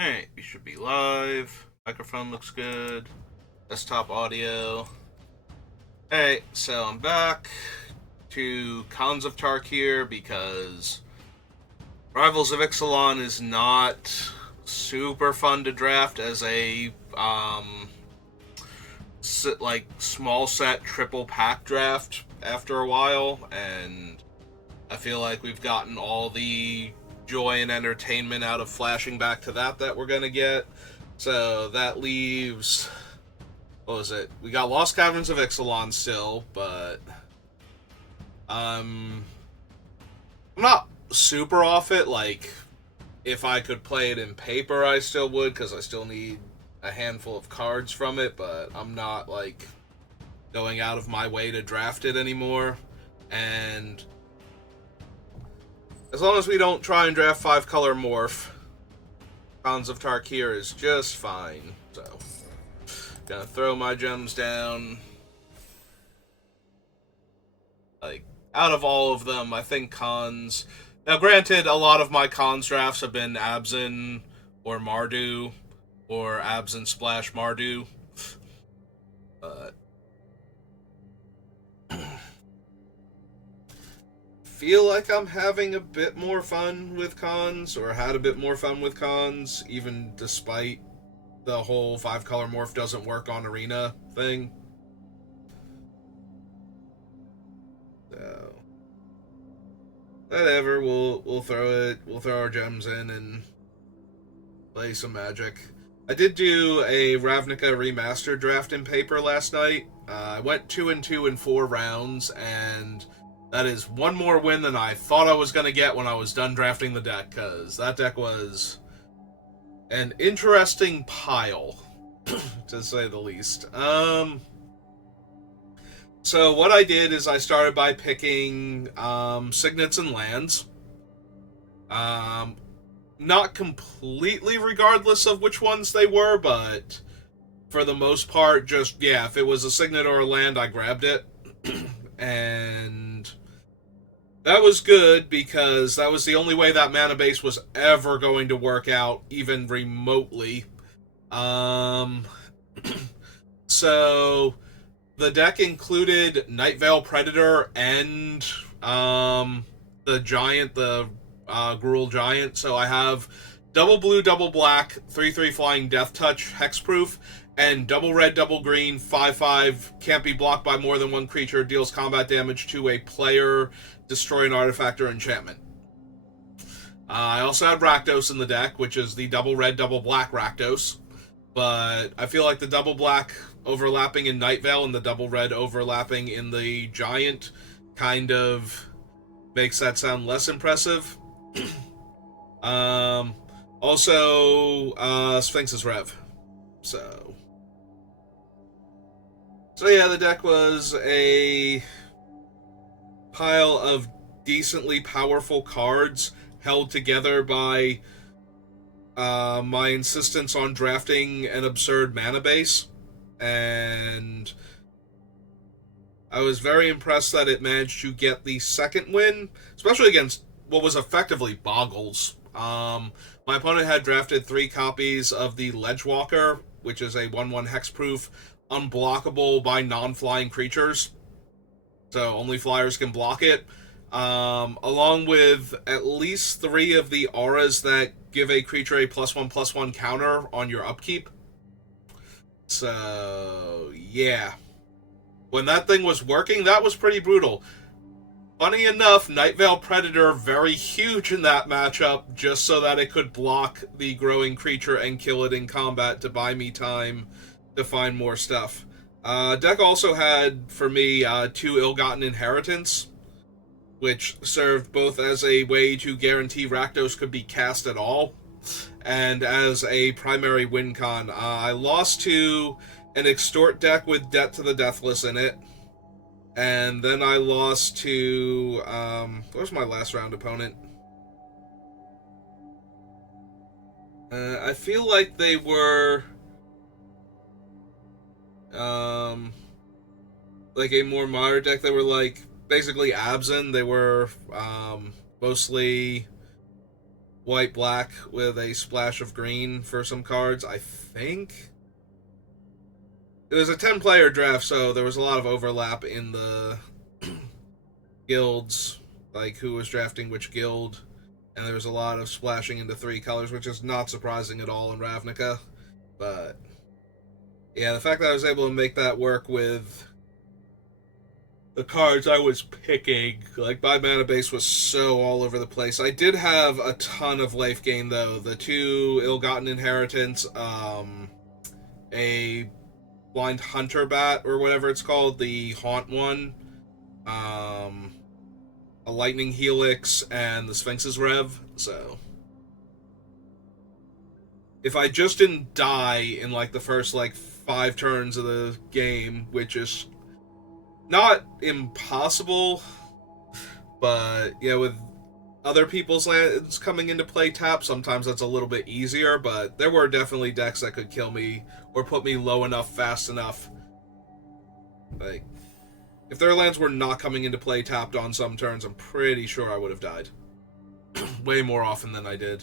Alright, we should be live. Microphone looks good. Desktop audio. Alright, so I'm back to Cons of Tarkir because Rivals of Ixalan is not super fun to draft as a small set triple pack draft after a while, and I feel like we've gotten all the joy and entertainment out of flashing back to that we're gonna get. So that leaves, what was it? We got Lost Caverns of Ixalan still, but I'm not super off it. Like, if I could play it in paper, I still would, because I still need a handful of cards from it, but I'm not like going out of my way to draft it anymore. And as long as we don't try and draft 5-color morph, Cons of Tarkir is just fine. So, gonna throw my gems down. Like, out of all of them, I think Cons... Now, granted, a lot of my Cons drafts have been Abzan or Mardu, or Abzan Splash Mardu. But feel like I'm having a bit more fun with Cons, or had a bit more fun with Cons, even despite the whole 5-color morph doesn't work on Arena thing. So, whatever, we'll throw it. We'll throw our gems in and play some Magic. I did do a Ravnica remastered draft in paper last night. I went 2-2 in 4 rounds, and that is one more win than I thought I was going to get when I was done drafting the deck, because that deck was an interesting pile, to say the least. So what I did is I started by picking signets and lands. Not completely regardless of which ones they were, but for the most part, just, yeah, if it was a signet or a land, I grabbed it. And that was good because that was the only way that mana base was ever going to work out, even remotely. So the deck included Nightveil Predator and the Giant, the Gruul Giant. So I have double blue, double black, 3/3 flying Death Touch, hexproof, and double red, double green, 5/5, can't be blocked by more than one creature, deals combat damage to a player, destroy an artifact or enchantment. I also had Rakdos in the deck, which is the double red, double black Rakdos. But I feel like the double black overlapping in Nightveil and the double red overlapping in the Giant kind of makes that sound less impressive. Also, Sphinx's Rev. So yeah, the deck was a pile of decently powerful cards held together by my insistence on drafting an absurd mana base, and I was very impressed that it managed to get the second win, especially against what was effectively Boggles. My opponent had drafted 3 copies of the Ledgewalker, which is a 1/1 hexproof, unblockable by non-flying creatures, so only flyers can block it, along with at least 3 of the auras that give a creature a +1/+1 counter on your upkeep. So, yeah. When that thing was working, that was pretty brutal. Funny enough, Nightveil Predator very huge in that matchup, just so that it could block the growing creature and kill it in combat to buy me time to find more stuff. Deck also had, for me, 2 Ill-Gotten Inheritance, which served both as a way to guarantee Rakdos could be cast at all, and as a primary win con. I lost to an Extort deck with Debt to the Deathless in it, and then I lost to, what was my last round opponent? I feel like they were, like a more modern deck. They were like basically Abzan. They were mostly white black with a splash of green for some cards. I think it was a 10-player draft, so there was a lot of overlap in the guilds, like who was drafting which guild, and there was a lot of splashing into 3 colors, which is not surprising at all in Ravnica. But yeah, the fact that I was able to make that work with the cards I was picking, like my mana base was so all over the place. I did have a ton of life gain though. The 2 ill-gotten inheritance, a blind hunter bat or whatever it's called, the haunt one, a lightning helix, and the Sphinx's Rev. So if I just didn't die in like the first like 5 turns of the game, which is not impossible, but yeah, with other people's lands coming into play tap, sometimes that's a little bit easier, but there were definitely decks that could kill me or put me low enough fast enough. Like, if their lands were not coming into play tapped on some turns, I'm pretty sure I would have died. Way more often than I did.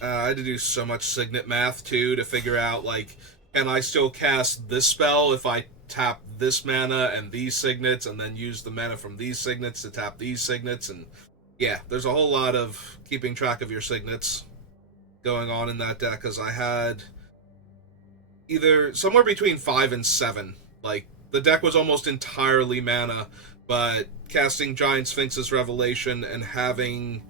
I had to do so much signet math, too, to figure out, like, can I still cast this spell if I tap this mana and these signets, and then use the mana from these signets to tap these signets, and yeah, there's a whole lot of keeping track of your signets going on in that deck, because I had either somewhere between 5 and 7. Like, the deck was almost entirely mana, but casting Giant Sphinx's Revelation and having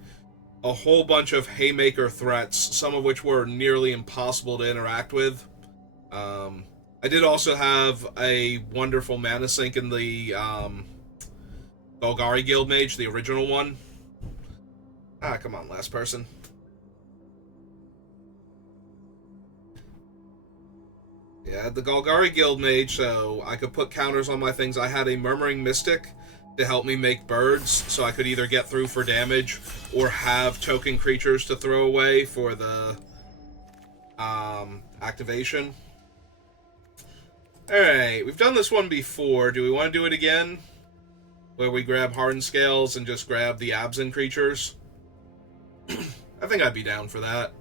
a whole bunch of Haymaker threats, some of which were nearly impossible to interact with. I did also have a wonderful mana sink in the Golgari Guildmage, the original one. Ah, come on, last person. Yeah, the Golgari Guildmage, so I could put counters on my things. I had a Murmuring Mystic to help me make birds, so I could either get through for damage or have token creatures to throw away for the activation. Alright, we've done this one before. Do we want to do it again? Where we grab Hardened Scales and just grab the Absent creatures? I think I'd be down for that.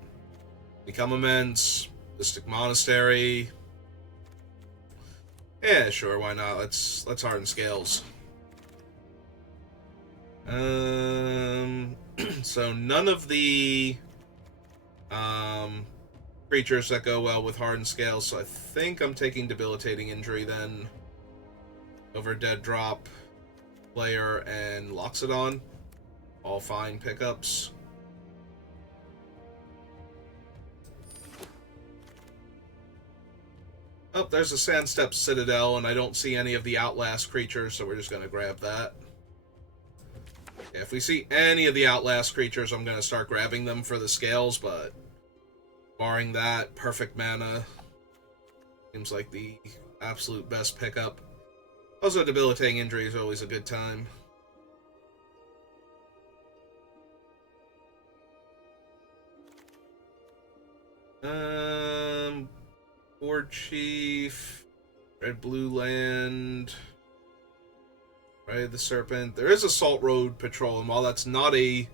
Become Immense, Mystic Monastery. Yeah, sure, why not? Let's Harden Scales. So none of the creatures that go well with Hardened Scales, so I think I'm taking Debilitating Injury then over Dead Drop, Player, and Loxodon. All fine pickups. Oh, there's a Sandstep Citadel, and I don't see any of the Outlast creatures, so we're just going to grab that. Yeah, if we see any of the Outlast creatures, I'm going to start grabbing them for the scales, but barring that, perfect mana seems like the absolute best pickup. Also, Debilitating Injury is always a good time. Board Chief, Red-Blue Land, Right of the Serpent. There is a Salt Road Patrol, and while that's not a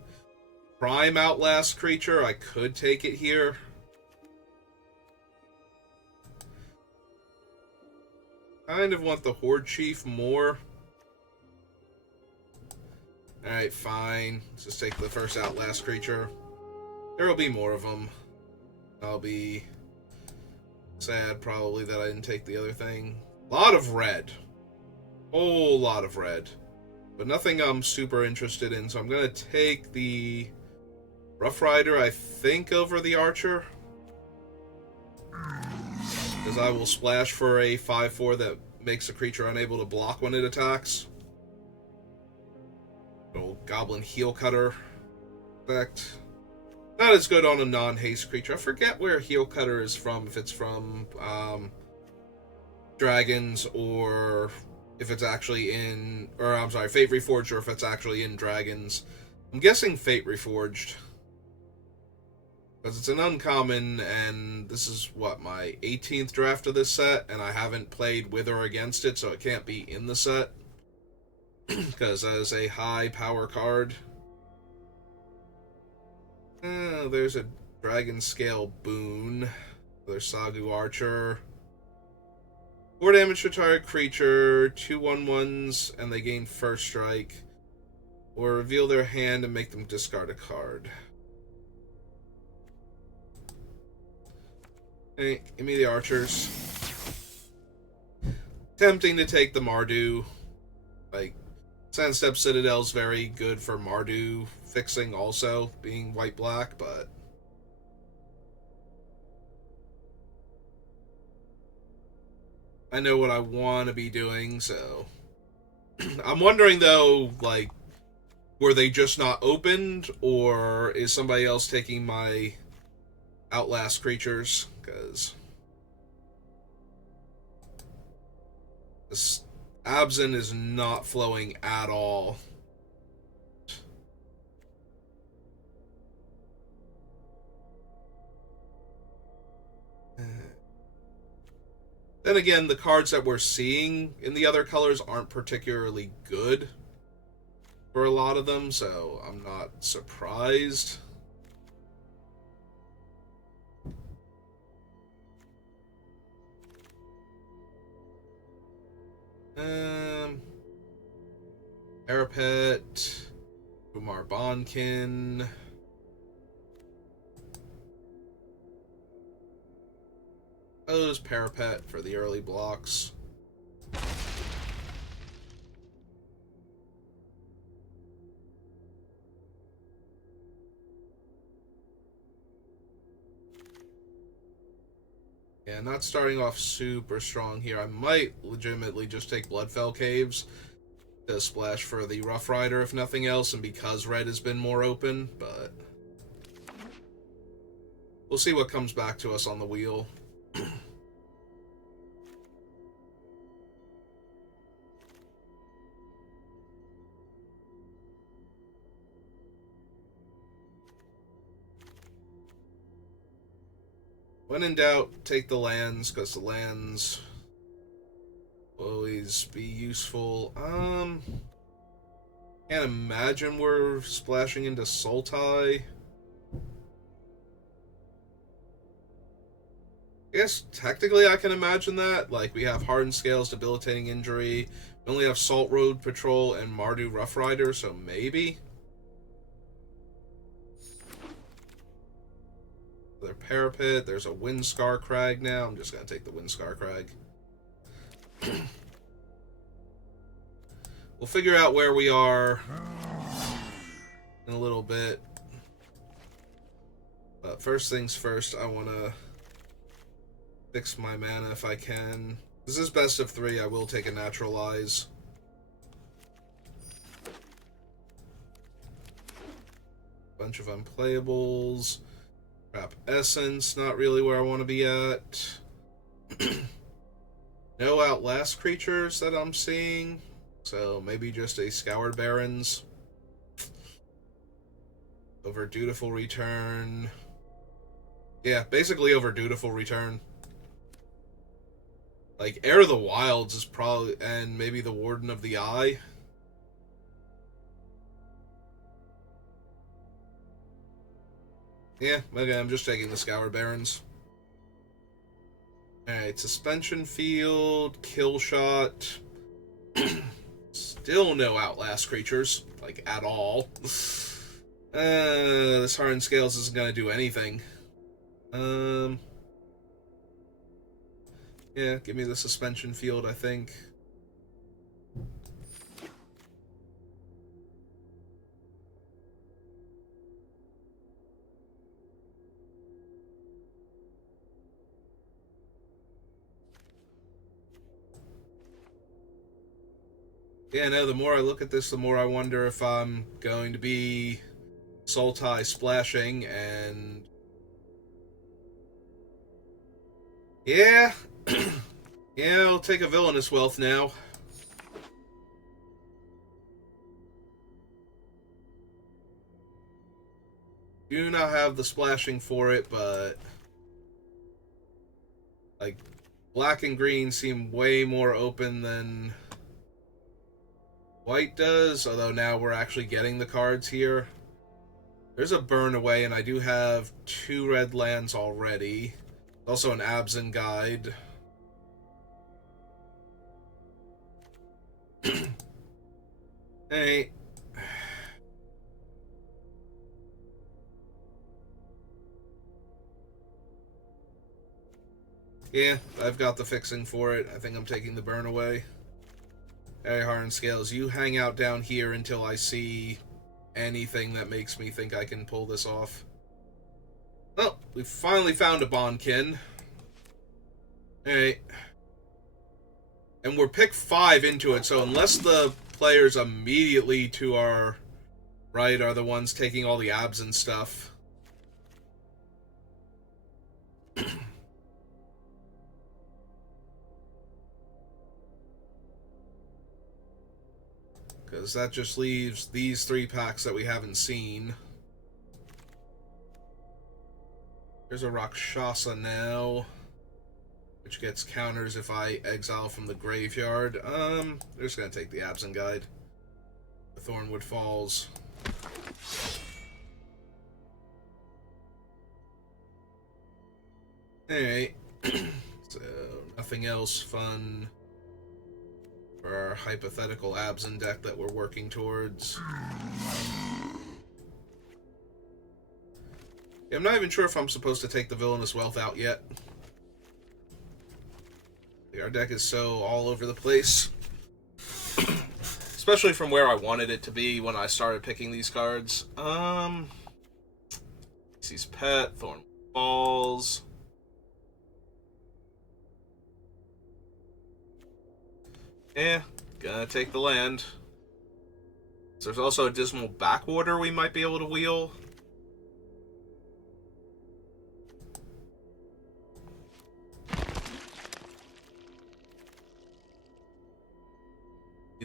prime Outlast creature, I could take it here. Kind of want the Horde Chief more. Alright, fine. Let's just take the first Outlast creature. There will be more of them. I'll be sad, probably, that I didn't take the other thing. A lot of red. Whole lot of red. But nothing I'm super interested in, so I'm going to take the Rough Rider, I think, over the Archer. Because I will splash for a 5/4 that makes a creature unable to block when it attacks. Old Goblin Heel Cutter effect. Not as good on a non-haste creature. I forget where Heel Cutter is from, if it's from Dragons, or if it's actually in... Or, I'm sorry, Fate Reforged, or if it's actually in Dragons. I'm guessing Fate Reforged. Because it's an uncommon, and this is, what, my 18th draft of this set, and I haven't played with or against it, so it can't be in the set. Because that is a high power card. There's a Dragon Scale Boon. There's Sagu Archer. 4 damage to target creature, 2/1/1s, and they gain first strike. Or reveal their hand and make them discard a card. Hey, give me the archers. Tempting to take the Mardu. Like, Sandstep Citadel's very good for Mardu fixing also, being white-black, but... I know what I want to be doing, so... I'm wondering, though, like, were they just not opened, or is somebody else taking my Outlast creatures? Because... this Abzin is not flowing at all. Then again, the cards that we're seeing in the other colors aren't particularly good for a lot of them, so I'm not surprised. Parapet, Umar Bonkin. Those Parapet for the early blocks. Yeah, not starting off super strong here. I might legitimately just take Bloodfell Caves to splash for the Rough Rider, if nothing else, and because red has been more open, but... we'll see what comes back to us on the wheel. When in doubt, take the lands, because the lands will always be useful. Can't imagine we're splashing into Sultai. I guess technically I can imagine that. Like, we have Hardened Scales, Debilitating Injury. We only have Salt Road Patrol and Mardu Rough Rider, so maybe. Their Parapet. There's a Windscar Crag now. I'm just going to take the Windscar Crag. We'll figure out where we are in a little bit. But first things first, I want to fix my mana if I can. This is best of 3. I will take a Naturalize. Bunch of unplayables. Crap Essence, not really where I want to be at. No Outlast creatures that I'm seeing. So maybe just a Scoured Barrens. Over Dutiful Return. Yeah, basically over Dutiful Return. Like, Heir of the Wilds is probably... and maybe the Warden of the Eye. Yeah, okay, I'm just taking the Scoured Barrens. Alright, Suspension Field, Kill Shot. Still no Outlast creatures, like, at all. This Hardened Scales isn't gonna do anything. Yeah, give me the Suspension Field, I think. Yeah, no, the more I look at this, the more I wonder if I'm going to be Sultai splashing, and... yeah. Yeah, I'll take a Villainous Wealth now. do not have the splashing for it, but like black and green seem way more open than white does, although now we're actually getting the cards here. There's a burn away, and I do have 2 red lands already. Also an Absent Guide. Hey. Yeah, I've got the fixing for it. I think I'm taking the burn away. Hey, Heart and Scales, you hang out down here until I see anything that makes me think I can pull this off. Well, we finally found a Bondkin. Alright. And we're pick 5 into it, so unless the players immediately to our right are the ones taking all the abs and stuff. Because that just leaves these 3 packs that we haven't seen. There's a Rakshasa now, which gets counters if I exile from the graveyard. They're just going to take the Absent Guide. The Thornwood Falls. Alright. So, nothing else fun for our hypothetical Absent deck that we're working towards. Yeah, I'm not even sure if I'm supposed to take the Villainous Wealth out yet. Our deck is so all over the place. Especially from where I wanted it to be when I started picking these cards. Sees Pet, Thorn Falls. Yeah, gonna take the land. There's also a Dismal Backwater we might be able to wheel.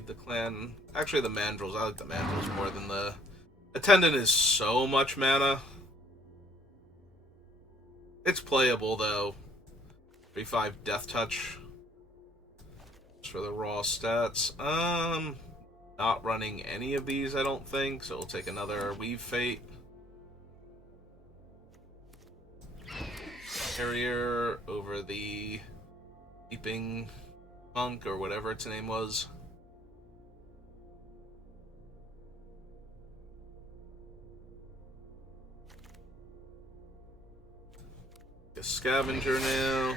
The clan. Actually, the Mandrills. I like the Mandrills more than the Attendant is so much mana. It's playable though. 3/5 Death Touch. Just for the raw stats. Not running any of these, I don't think. So we'll take another Weave Fate. Carrier over the Leaping Monk or whatever its name was. A Scavenger now.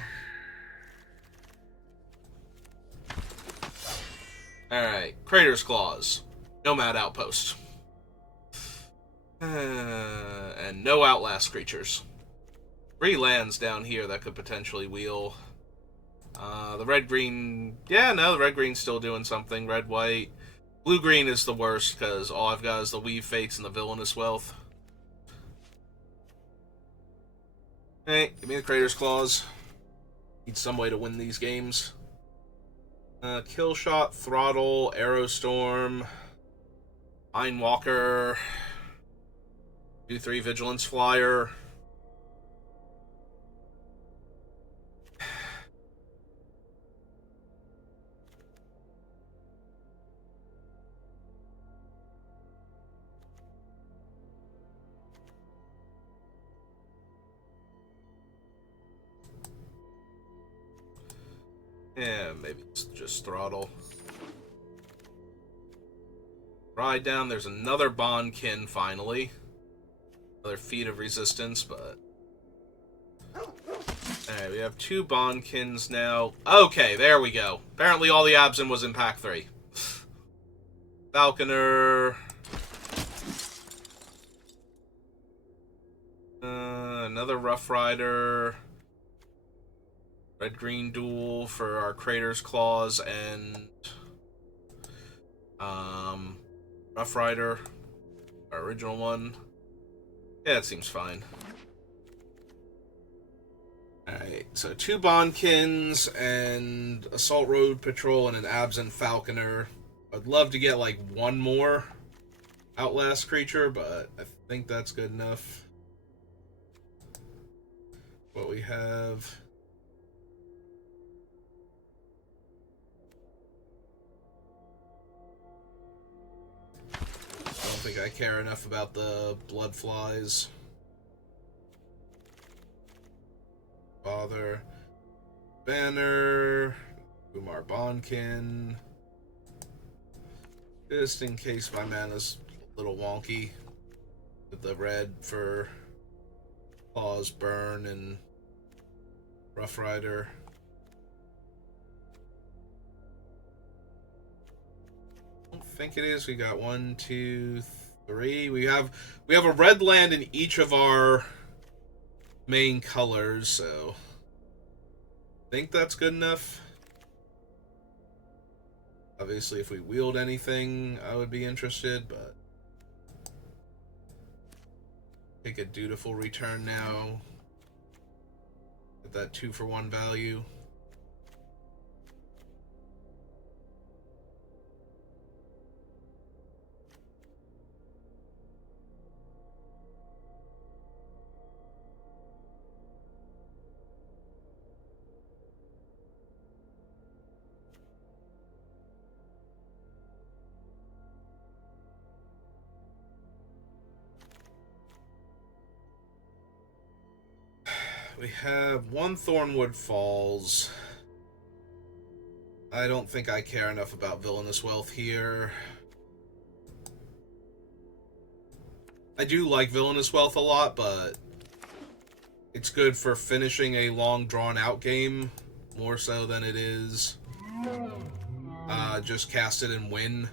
Alright, Crater's Claws. Nomad Outpost. And no Outlast creatures. 3 lands down here that could potentially wheel. The red-green... Yeah, no, the red-green's still doing something. Red-white. Blue-green is the worst, because all I've got is the Weave Fates and the Villainous Wealth. Hey, give me the Crater's Claws. Need some way to win these games. Kill Shot, Throttle, Aerostorm, Mindwalker, 2/3 Vigilance Flyer. Yeah, maybe it's just Throttle. Ride down, there's another Bondkin, finally. Another Feat of Resistance, but... Alright, we have 2 Bondkins now. Okay, there we go. Apparently all the Absent was in Pack 3. Falconer... another Rough Rider... Red-green duel for our Crater's Claws and Rough Rider, our original one. Yeah, it seems fine. Alright, so 2 Bondkins and Assault Road Patrol and an Absent Falconer. I'd love to get like one more Outlast creature, but I think that's good enough. what we have. I don't think I care enough about the blood flies. Father, Banner, Umar Bonkin. Just in case my mana's a little wonky. With the red for Pause, Burn, and Rough Rider. I don't think it is. We got 1, 2, 3. We have a red land in each of our main colors, so I think that's good enough. Obviously, if we wield anything, I would be interested, but take a dutiful return now. Get that 2-for-1 value. We have 1 Thornwood Falls. I don't think I care enough about Villainous Wealth here. I do like Villainous Wealth a lot, but it's good for finishing a long, drawn-out game, more so than it is just cast it and win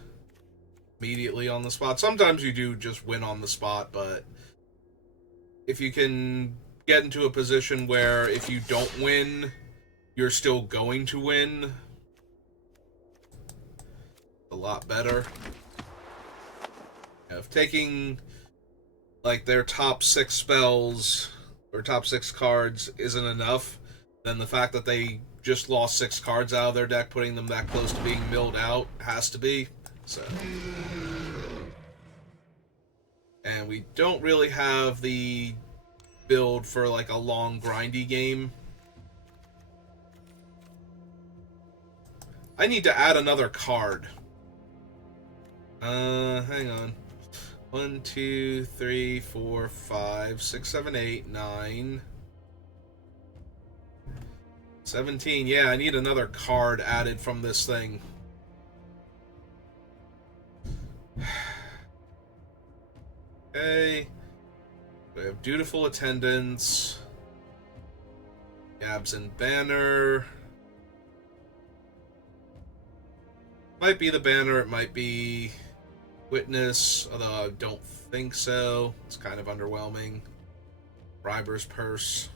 immediately on the spot. Sometimes you do just win on the spot, but if you can get into a position where if you don't win, you're still going to win, a lot better. If taking like their top 6 spells or top 6 cards isn't enough, then the fact that they just lost 6 cards out of their deck, putting them that close to being milled out, has to be. So, and we don't really have the build for like a long grindy game. I need to add another card. Hang on. 1, 2, 3, 4, 5, 6, 7, 8, 9, 17. Yeah, I need another card added from this thing. Okay. We have Dutiful Attendance, Absent Banner. Might be the Banner, it might be Witness, although I don't think so. It's kind of underwhelming. Briber's Purse.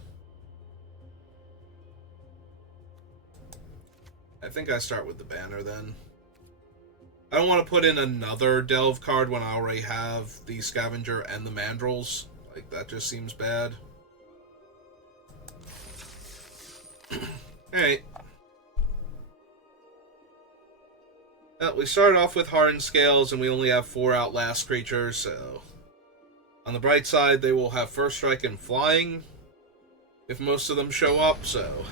I think I start with the Banner then. I don't want to put in another Delve card when I already have the Scavenger and the Mandrels. Like, that just seems bad. Alright. Well, we started off with Hardened Scales, and we only have 4 Outlast creatures, so on the bright side, they will have First Strike and Flying if most of them show up, so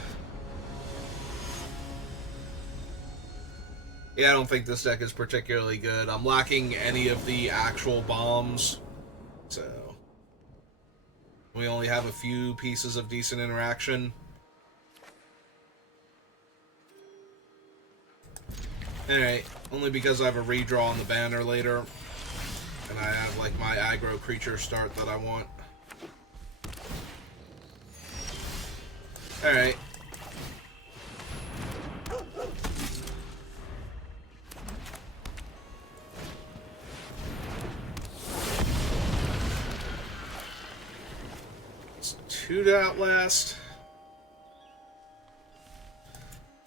yeah, I don't think this deck is particularly good. I'm lacking any of the actual bombs, so we only have a few pieces of decent interaction. Alright, only because I have a redraw on the Banner later, and I have like my aggro creature start that I want. Alright. It's 2 to Outlast.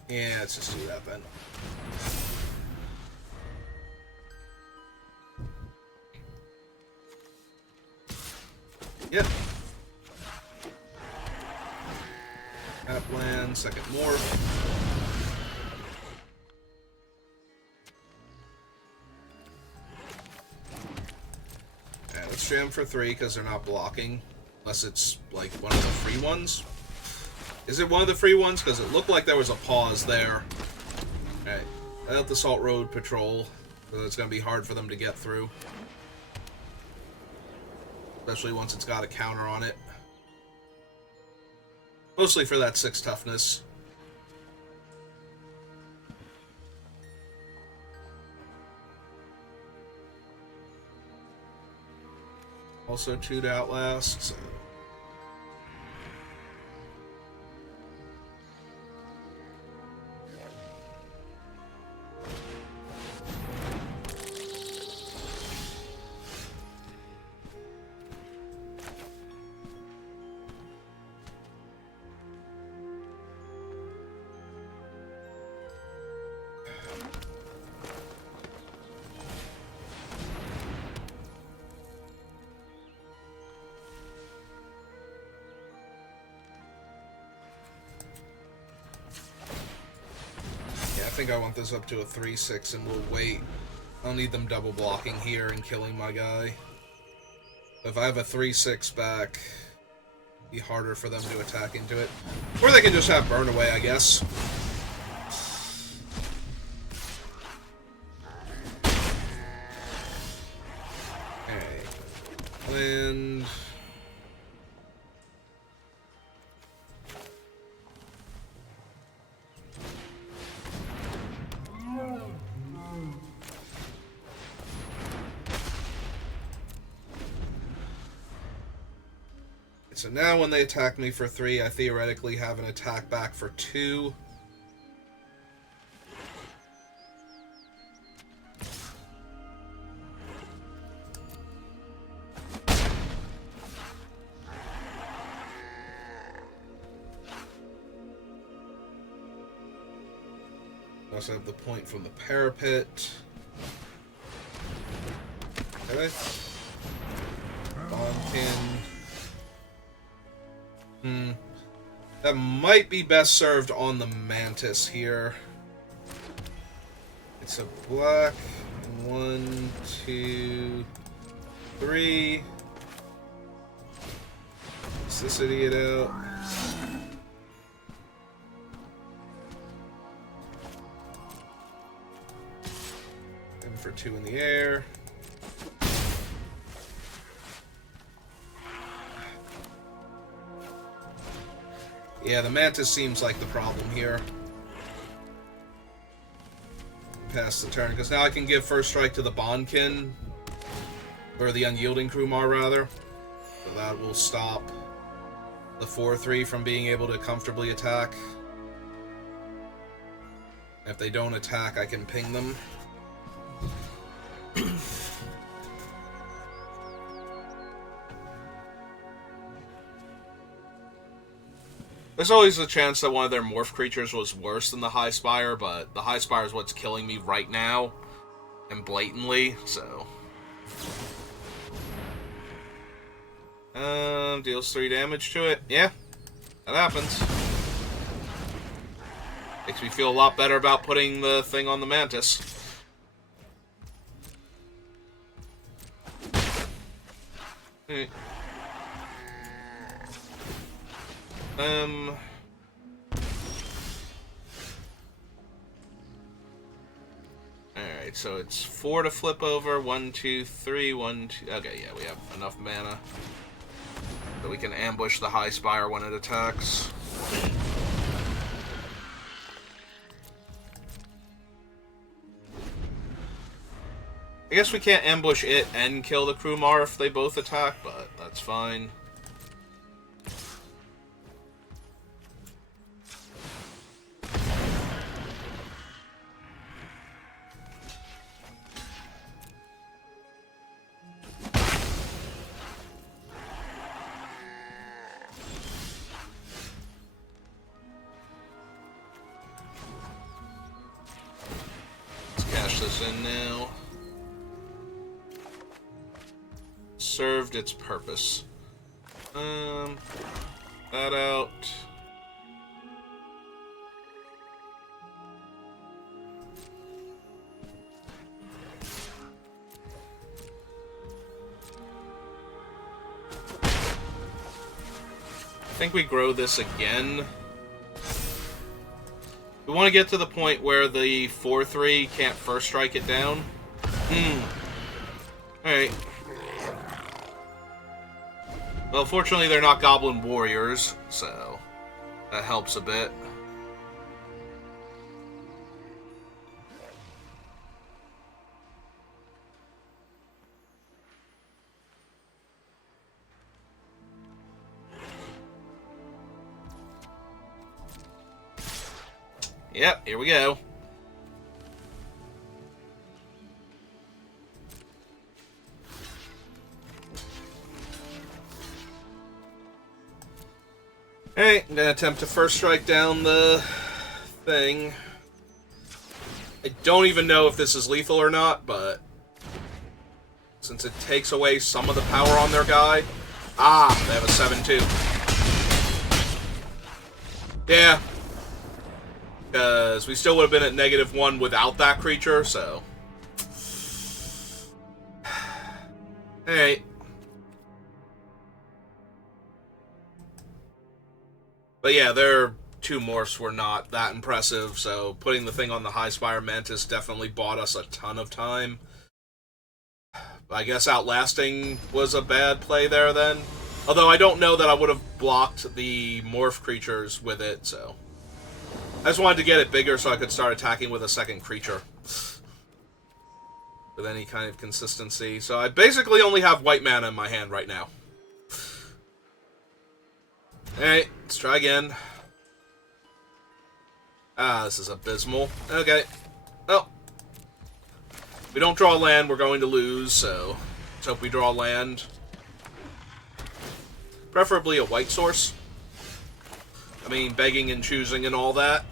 Yeah, let's just do that then. Yep. Tapland, second morph. Alright, let's jam for 3 because they're not blocking. Unless it's like one of the free ones. Is it one of the free ones? Because it looked like there was a pause there. Alright. Out the Salt Road Patrol. So it's going to be hard for them to get through. Especially once it's got a counter on it. Mostly for that 6 toughness. Also 2 to Outlast. So. I think I want this up to a 3-6 and we'll wait. I'll need them double blocking here and killing my guy. If I have a 3-6 back, it'll be harder for them to attack into it. Or they can just have burn away, I guess. Okay. And... so now when they attack me for 3, I theoretically have an attack back for 2. I also have the point from the parapet. Okay. Bomb pin. That might be best served on the Mantis here. It's a black. 1, 2, 3. Is this idiot out? And for 2 in the air. Yeah, the Mantis seems like the problem here. Pass the turn, because now I can give first strike to the Bondkin. Or the Unyielding Krumar, rather. So that will stop the 4-3 from being able to comfortably attack. If they don't attack, I can ping them. There's always a chance that one of their morph creatures was worse than the High Spire, but the High Spire is what's killing me right now, and blatantly, so... deals 3 damage to it. Yeah, that happens. Makes me feel a lot better about putting the thing on the Mantis. Alright. Alright, so it's 4 to flip over. 1, 2, 3, 1, 2. Okay, yeah, we have enough mana. So we can ambush the High Spire when it attacks. I guess we can't ambush it and kill the Krumar if they both attack, but that's fine. This in now. Served its purpose. That out. I think we grow this again. want to get to the point where the 4/3 can't first strike it down. Alright. Well, fortunately they're not Goblin Warriors, so that helps a bit. Yep, here we go. Alright, I'm gonna attempt to first strike down the thing. I don't even know if this is lethal or not, but since it takes away some of the power on their guy... Ah, they have a 7-2. Yeah. Because we still would have been at -1 without that creature, so... Alright. But yeah, their 2 morphs were not that impressive, so putting the thing on the High Spire Mantis definitely bought us a ton of time. I guess outlasting was a bad play there then. Although I don't know that I would have blocked the morph creatures with it, so... I just wanted to get it bigger so I could start attacking with a second creature. With any kind of consistency. So I basically only have white mana in my hand right now. Alright, let's try again. Ah, this is abysmal. Okay. Oh. If we don't draw land, we're going to lose, so let's hope we draw land. Preferably a white source. I mean, begging and choosing and all that.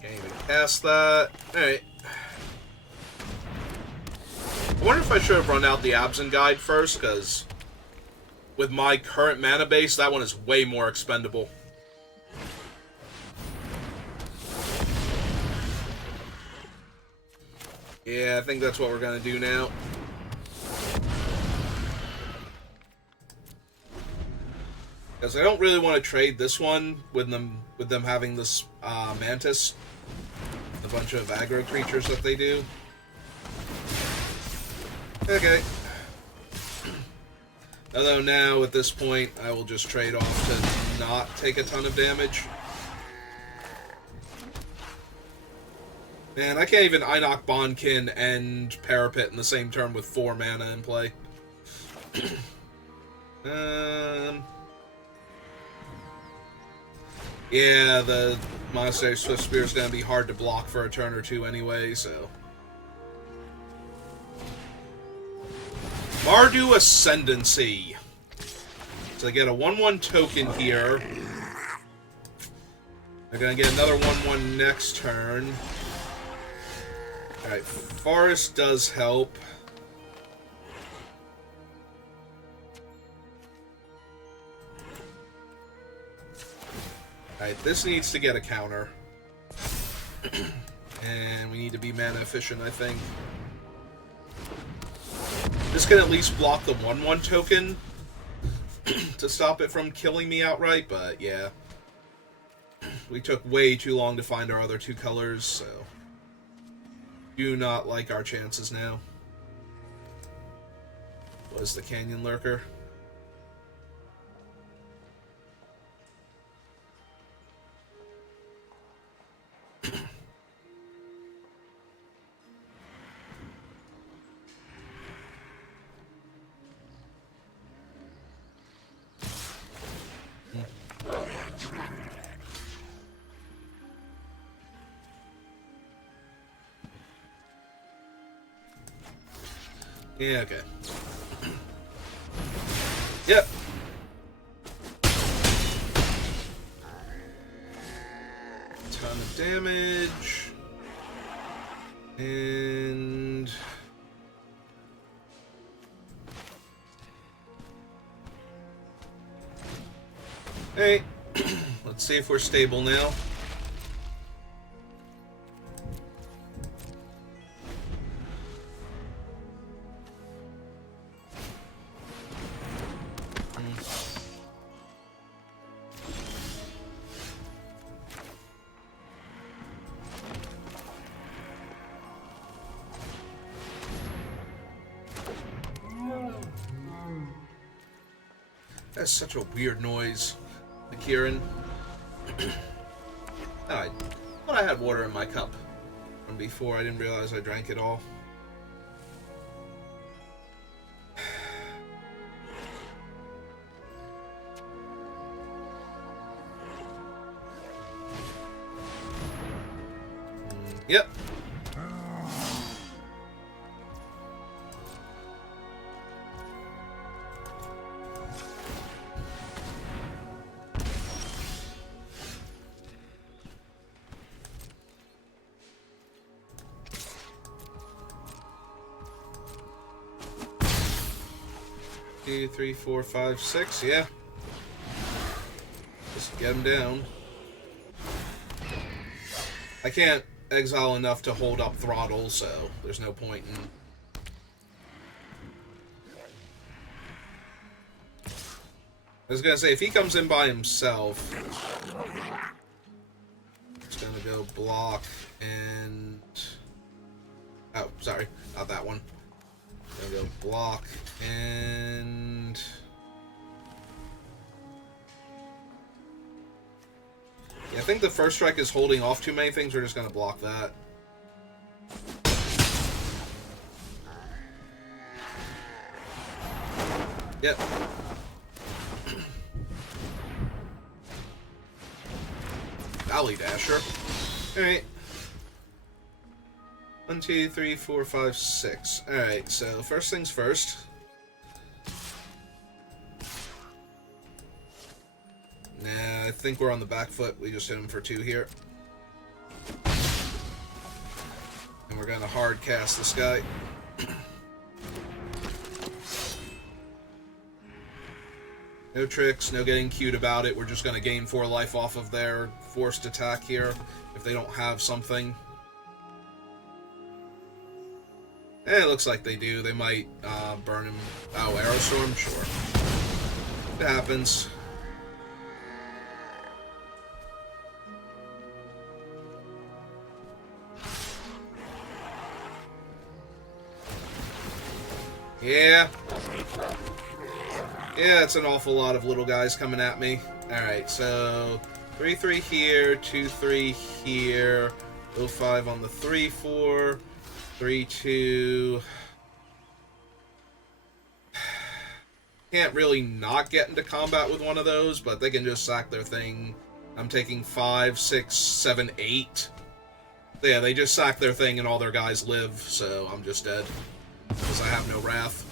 Can't even cast that. Alright. I wonder if I should have run out the Absent Guide first, because with my current mana base, that one is way more expendable. Yeah, I think that's what we're going to do now. Because I don't really want to trade this one with them having this Mantis. A bunch of aggro creatures that they do. Okay. Although now, at this point, I will just trade off to not take a ton of damage. Man, I can't even Einok Bondkin and Parapet in the same turn with 4 mana in play. Yeah, the Monastery Swift Spear is going to be hard to block for a turn or 2 anyway, so... Mardu Ascendancy. So I get a 1/1 token here. They're going to get another 1/1 next turn. Alright, Forest does help. Alright, this needs to get a counter. And we need to be mana efficient, I think. This can at least block the 1/1 token to stop it from killing me outright, but yeah. We took way too long to find our other 2 colors, so... Do not like our chances now. Was the Canyon Lurker. Yeah, okay. Yep. Ton of damage. And... Hey, let's see if we're stable now. That's such a weird noise. The Kieran. I thought I had water in my cup from before. I didn't realize I drank it all. Yep. Two, three, four, five, six. Yeah. Just get him down. I can't exile enough to hold up throttle, so there's no point in... I was gonna say, if he comes in by himself, it's gonna go block and... Oh, sorry, not that one. Gonna go block and... Yeah, I think the first strike is holding off too many things. We're just gonna block that. Yep. Valley Dasher. Alright. 1, 2, 3, 4, 5, 6. Alright, so first things first. Nah, I think we're on the back foot. We just hit him for 2 here. And we're gonna hard cast this guy. No tricks, no getting cute about it. We're just gonna gain 4 life off of their forced attack here if they don't have something. Eh, it looks like they do. They might burn him. Oh, Aerostorm? Sure. It happens. Yeah. Yeah, it's an awful lot of little guys coming at me. Alright, so 3-3 here, 2-3 here, 0-5 on the 3-4, 3-2. Can't really not get into combat with one of those, but they can just sack their thing. I'm taking 5, 6, 7, 8. Yeah, they just sack their thing and all their guys live, so I'm just dead. Because I have no wrath.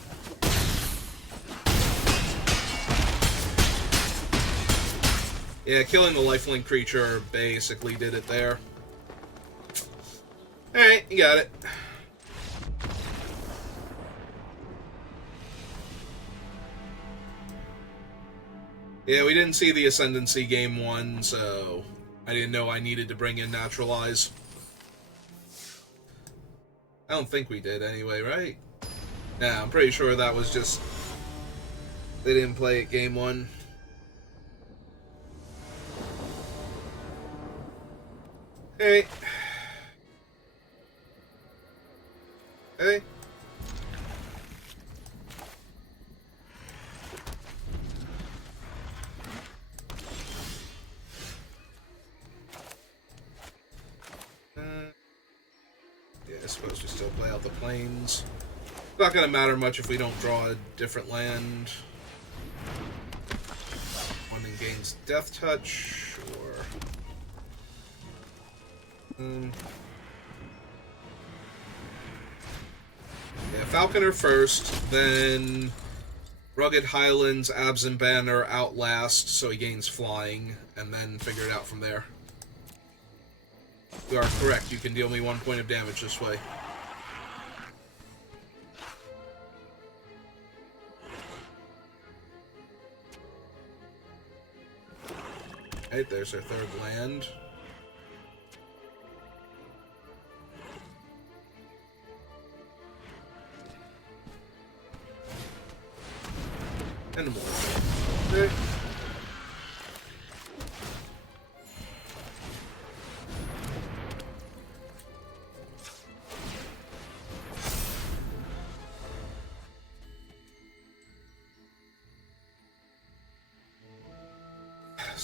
Yeah, killing the lifelink creature basically did it there. Alright, you got it. Yeah, we didn't see the Ascendancy game 1, so I didn't know I needed to bring in Naturalize. I don't think we did anyway, right? Yeah, I'm pretty sure that was just... They didn't play it game 1. Hey. Hey. Yeah, I suppose we still play out the plains. It's not going to matter much if we don't draw a different land. One that gains Death Touch, or... Yeah, Falconer first, then Rugged Highlands, Absent Banner, Outlast, so he gains flying, and then figure it out from there. You are correct, you can deal me 1 point of damage this way. Right, there's our 3rd land. And more. Okay.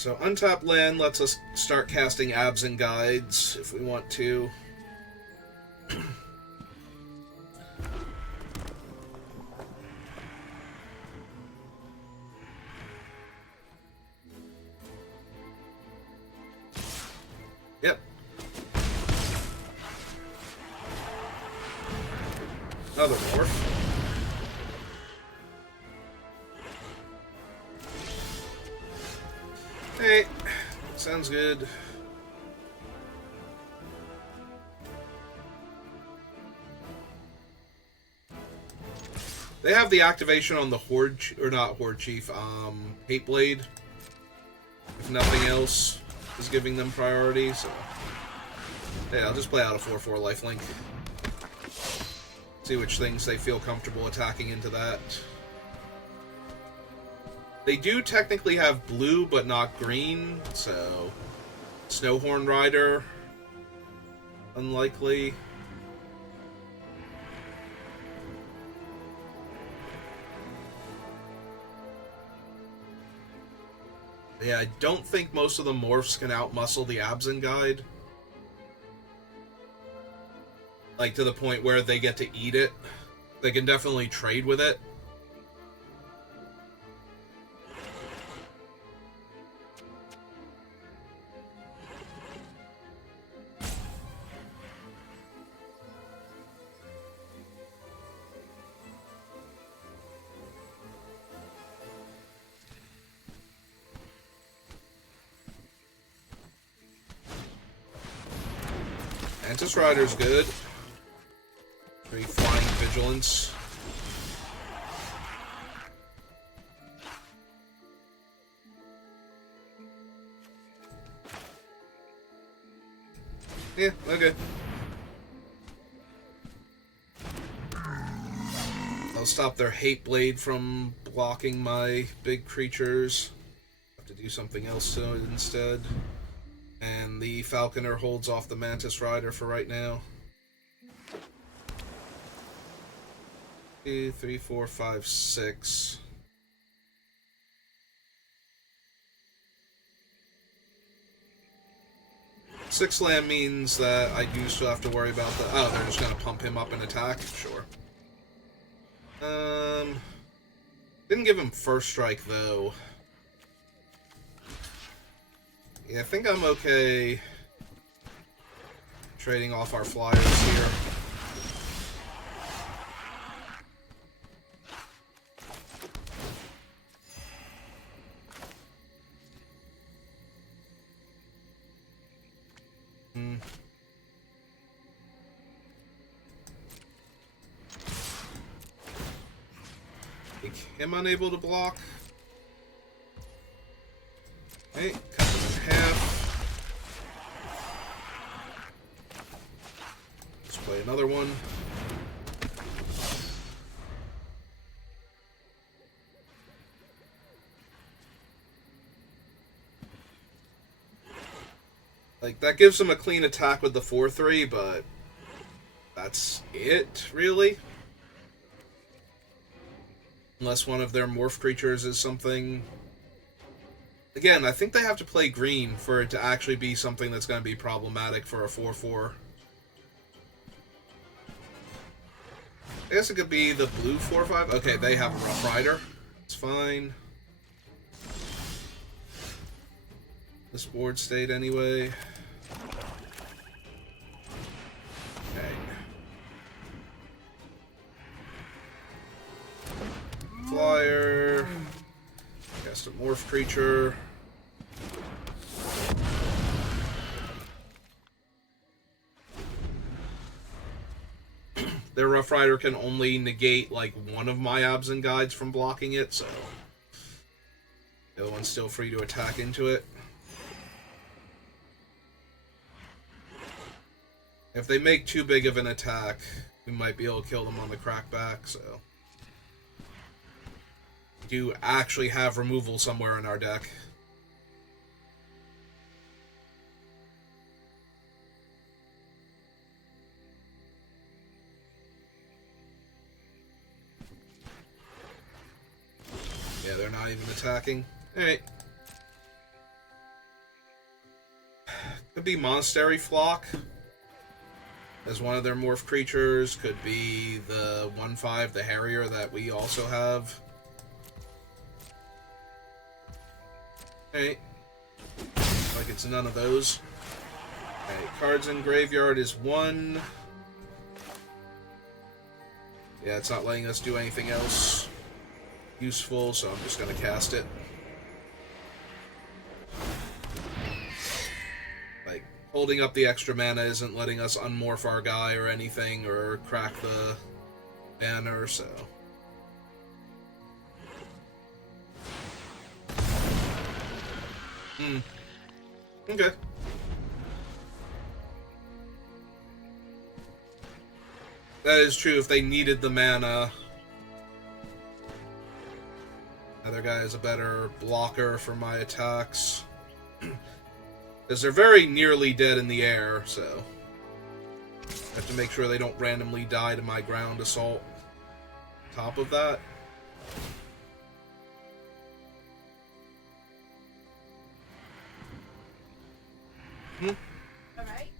So untapped land lets us start casting abs and guides if we want to. Yep. Another morph. Hey, sounds good. They have the activation on the Horde, or not Horde Chief, Hate Blade. If nothing else is giving them priority, so... Yeah, I'll just play out a 4/4 lifelink. See which things they feel comfortable attacking into that. They do technically have blue, but not green, so... Snowhorn Rider... Unlikely. Yeah, I don't think most of the morphs can outmuscle the Absent Guide. Like, to the point where they get to eat it. They can definitely trade with it. Mantis Rider's good. Pretty flying vigilance. Yeah, okay. I'll stop their Hate Blade from blocking my big creatures. Have to do something else to it instead. And the Falconer holds off the Mantis Rider for right now. 2, 3, 4, 5, 6. Six land means that I do still have to worry about the... Oh, they're just going to pump him up and attack? Sure. Didn't give him first strike, though. Yeah, I think I'm okay trading off our flyers here. Make him unable to block. Okay, cut him in half. Let's play another one. Like, that gives him a clean attack with the 4/3, but that's it, really? Unless one of their morph creatures is something... Again, I think they have to play green for it to actually be something that's going to be problematic for a 4/4. I guess it could be the blue 4/5. Okay, they have a Rough Rider. It's fine. This board state anyway. Okay. Flyer. Cast a morph creature. Their Rough Rider can only negate like one of my Absent Guides from blocking it, so the other one's still free to attack into it. If they make too big of an attack, we might be able to kill them on the crackback, so... We do actually have removal somewhere in our deck. Yeah, they're not even attacking. Alright. Could be Monastery Flock as one of their morph creatures. Could be the 1/5, the Harrier that we also have. Alright. Like it's none of those. Alright, cards in graveyard is 1. Yeah, it's not letting us do anything else useful, so I'm just going to cast it. Like, holding up the extra mana isn't letting us unmorph our guy or anything, or crack the banner, so... Okay. That is true if they needed the mana. Other guy is a better blocker for my attacks. Because they're very nearly dead in the air, so... I have to make sure they don't randomly die to my ground assault. Top of that. Alright.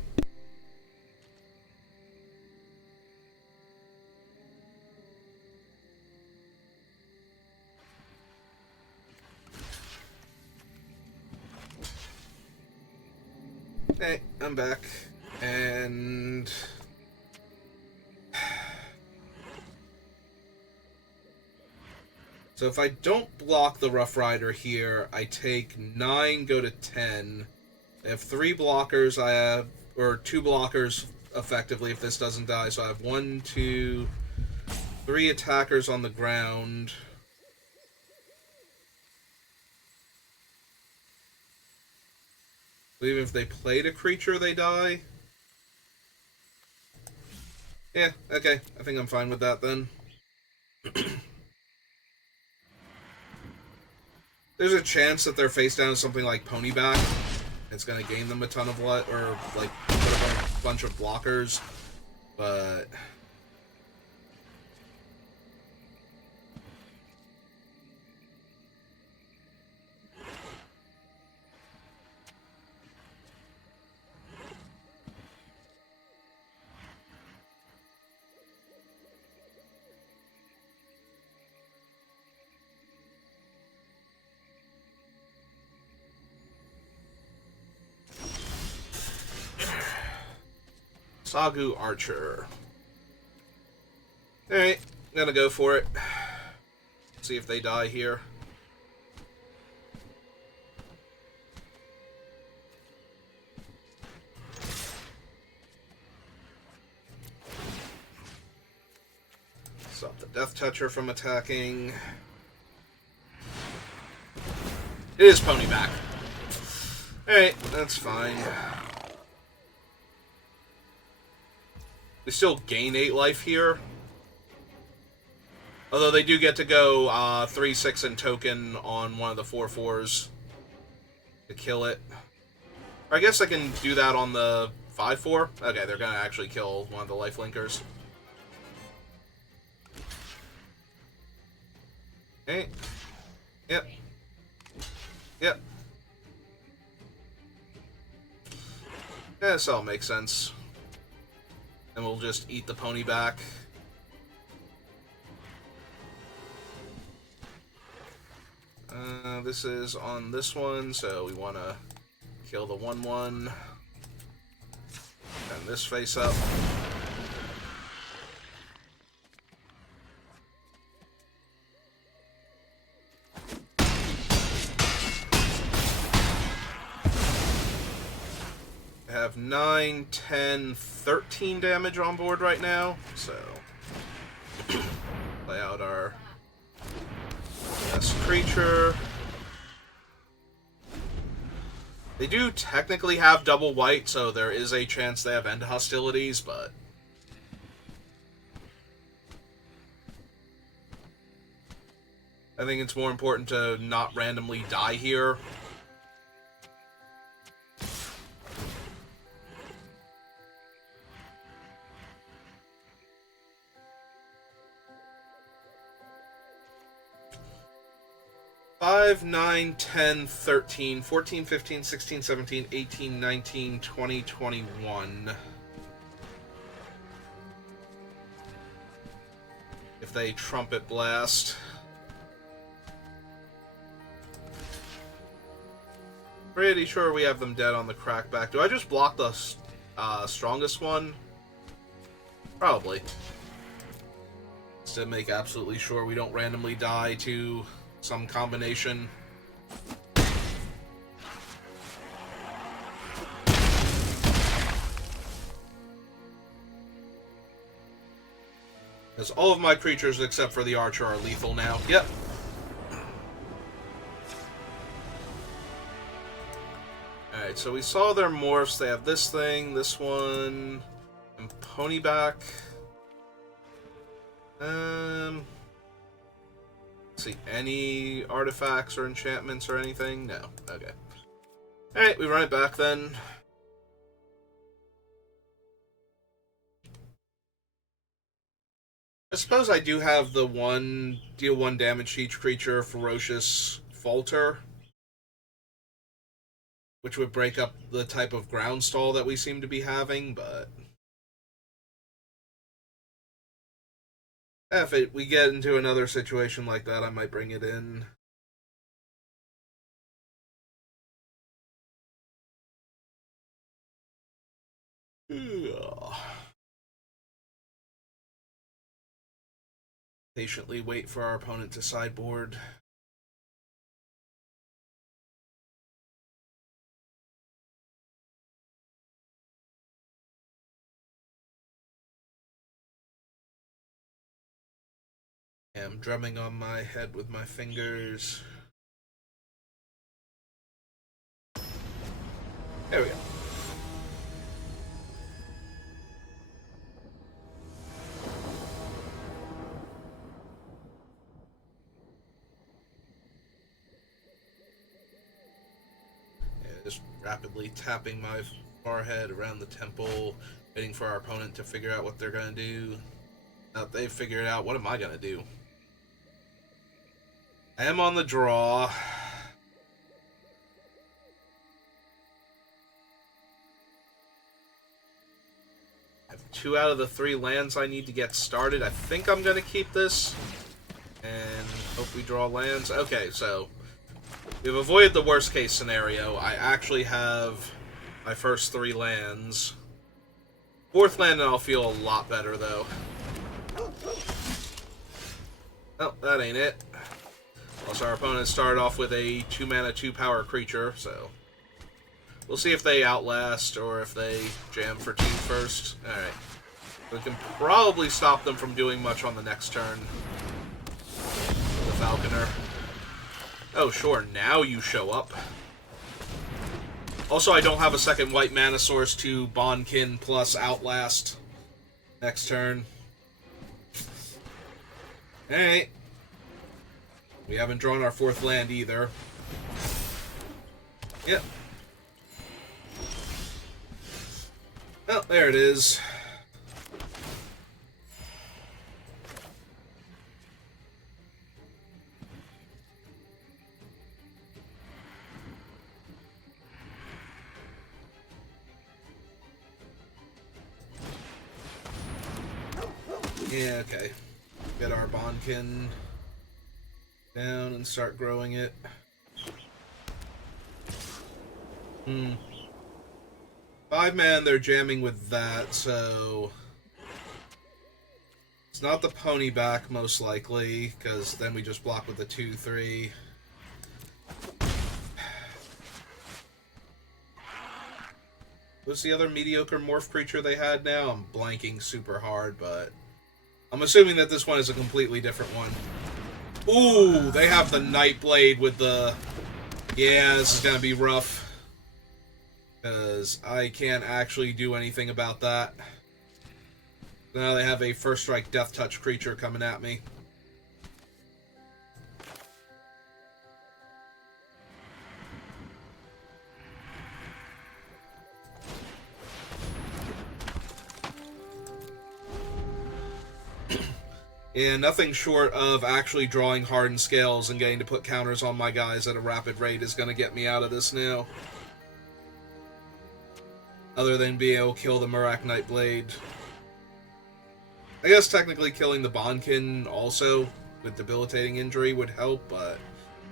Hey, I'm back. And... So if I don't block the Rough Rider here, I take 9, go to 10. I have 3 blockers, I have... Or 2 blockers, effectively, if this doesn't die. So I have 1, 2, 3 attackers on the ground. Even if they played a creature, they die? Yeah, okay. I think I'm fine with that, then. There's a chance that they're face down something like Ponyback. It's going to gain them a ton of or, like, put a bunch of blockers. But... Sagu Archer. Alright, gonna go for it. See if they die here. Stop the Death Toucher from attacking. It is Ponyback. Alright, that's fine. They still gain 8 life here. Although they do get to go 3/6 and token on one of the 4/4s to kill it. Or I guess I can do that on the 5/4. Okay, they're gonna actually kill one of the life linkers. Okay. Yep. Yep. Yeah, this all makes sense. And we'll just eat the pony back. This is on this one, so we want to kill the 1/1. And this face up. I have 9, 10, 13 damage on board right now, so play out our best creature. They do technically have double white, so there is a chance they have end hostilities, but I think it's more important to not randomly die here. 5, 9, 10, 13, 14, 15, 16, 17, 18, 19, 20, 21. If they trumpet blast. Pretty sure we have them dead on the crackback. Do I just block the strongest one? Probably. Just to make absolutely sure we don't randomly die to some combination. Because all of my creatures except for the archer are lethal now. Yep. Alright, so we saw their morphs. They have this thing, this one, and ponyback. Let's see, any artifacts or enchantments or anything? No. Okay. Alright, we run it back then. I suppose I do have the deal 1 damage to each creature, Ferocious Falter, which would break up the type of ground stall that we seem to be having, but if we get into another situation like that, I might bring it in. Ugh. Patiently wait for our opponent to sideboard. I'm drumming on my head with my fingers. There we go. Just rapidly tapping my forehead around the temple, waiting for our opponent to figure out what they're going to do. Now that they've figured it out, what am I going to do? I am on the draw. I have 2 out of the 3 lands I need to get started. I think I'm going to keep this and hope we draw lands. Okay, so we've avoided the worst case scenario. I actually have my first 3 lands. 4th land and I'll feel a lot better though. Oh, that ain't it. Plus our opponent started off with a 2 mana 2 power creature, so we'll see if they outlast or if they jam for 2 first. Alright. We can probably stop them from doing much on the next turn. The Falconer. Oh, sure, now you show up. Also, I don't have a second white mana source to Bondkin plus Outlast next turn. Alright. We haven't drawn our 4th land either. Yep. Oh, there it is. Yeah, okay. Get our Bondkin down and start growing it. 5 man, they're jamming with that, so it's not the ponyback most likely, because then we just block with the 2/3. What's the other mediocre morph creature they had now? I'm blanking super hard, but I'm assuming that this one is a completely different one. Ooh, they have the Nightblade with the... Yeah, this is gonna be rough. Because I can't actually do anything about that. Now they have a first strike death touch creature coming at me. Yeah, nothing short of actually drawing hardened scales and getting to put counters on my guys at a rapid rate is going to get me out of this now. Other than being able to kill the Murak Nightblade. I guess technically killing the Bonkin also with debilitating injury would help, but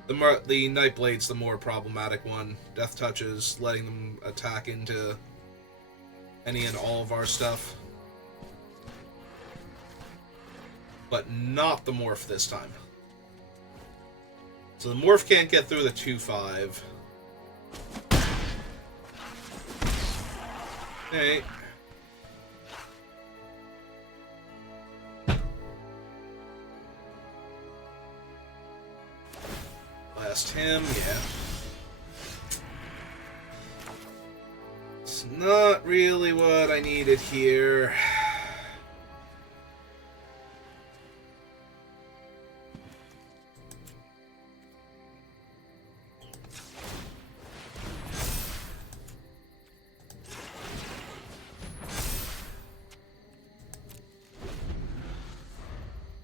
the Nightblade's the more problematic one. Death touches, letting them attack into any and all of our stuff. But not the Morph this time. So the Morph can't get through the 2-5. Okay. Blast him, yeah. It's not really what I needed here.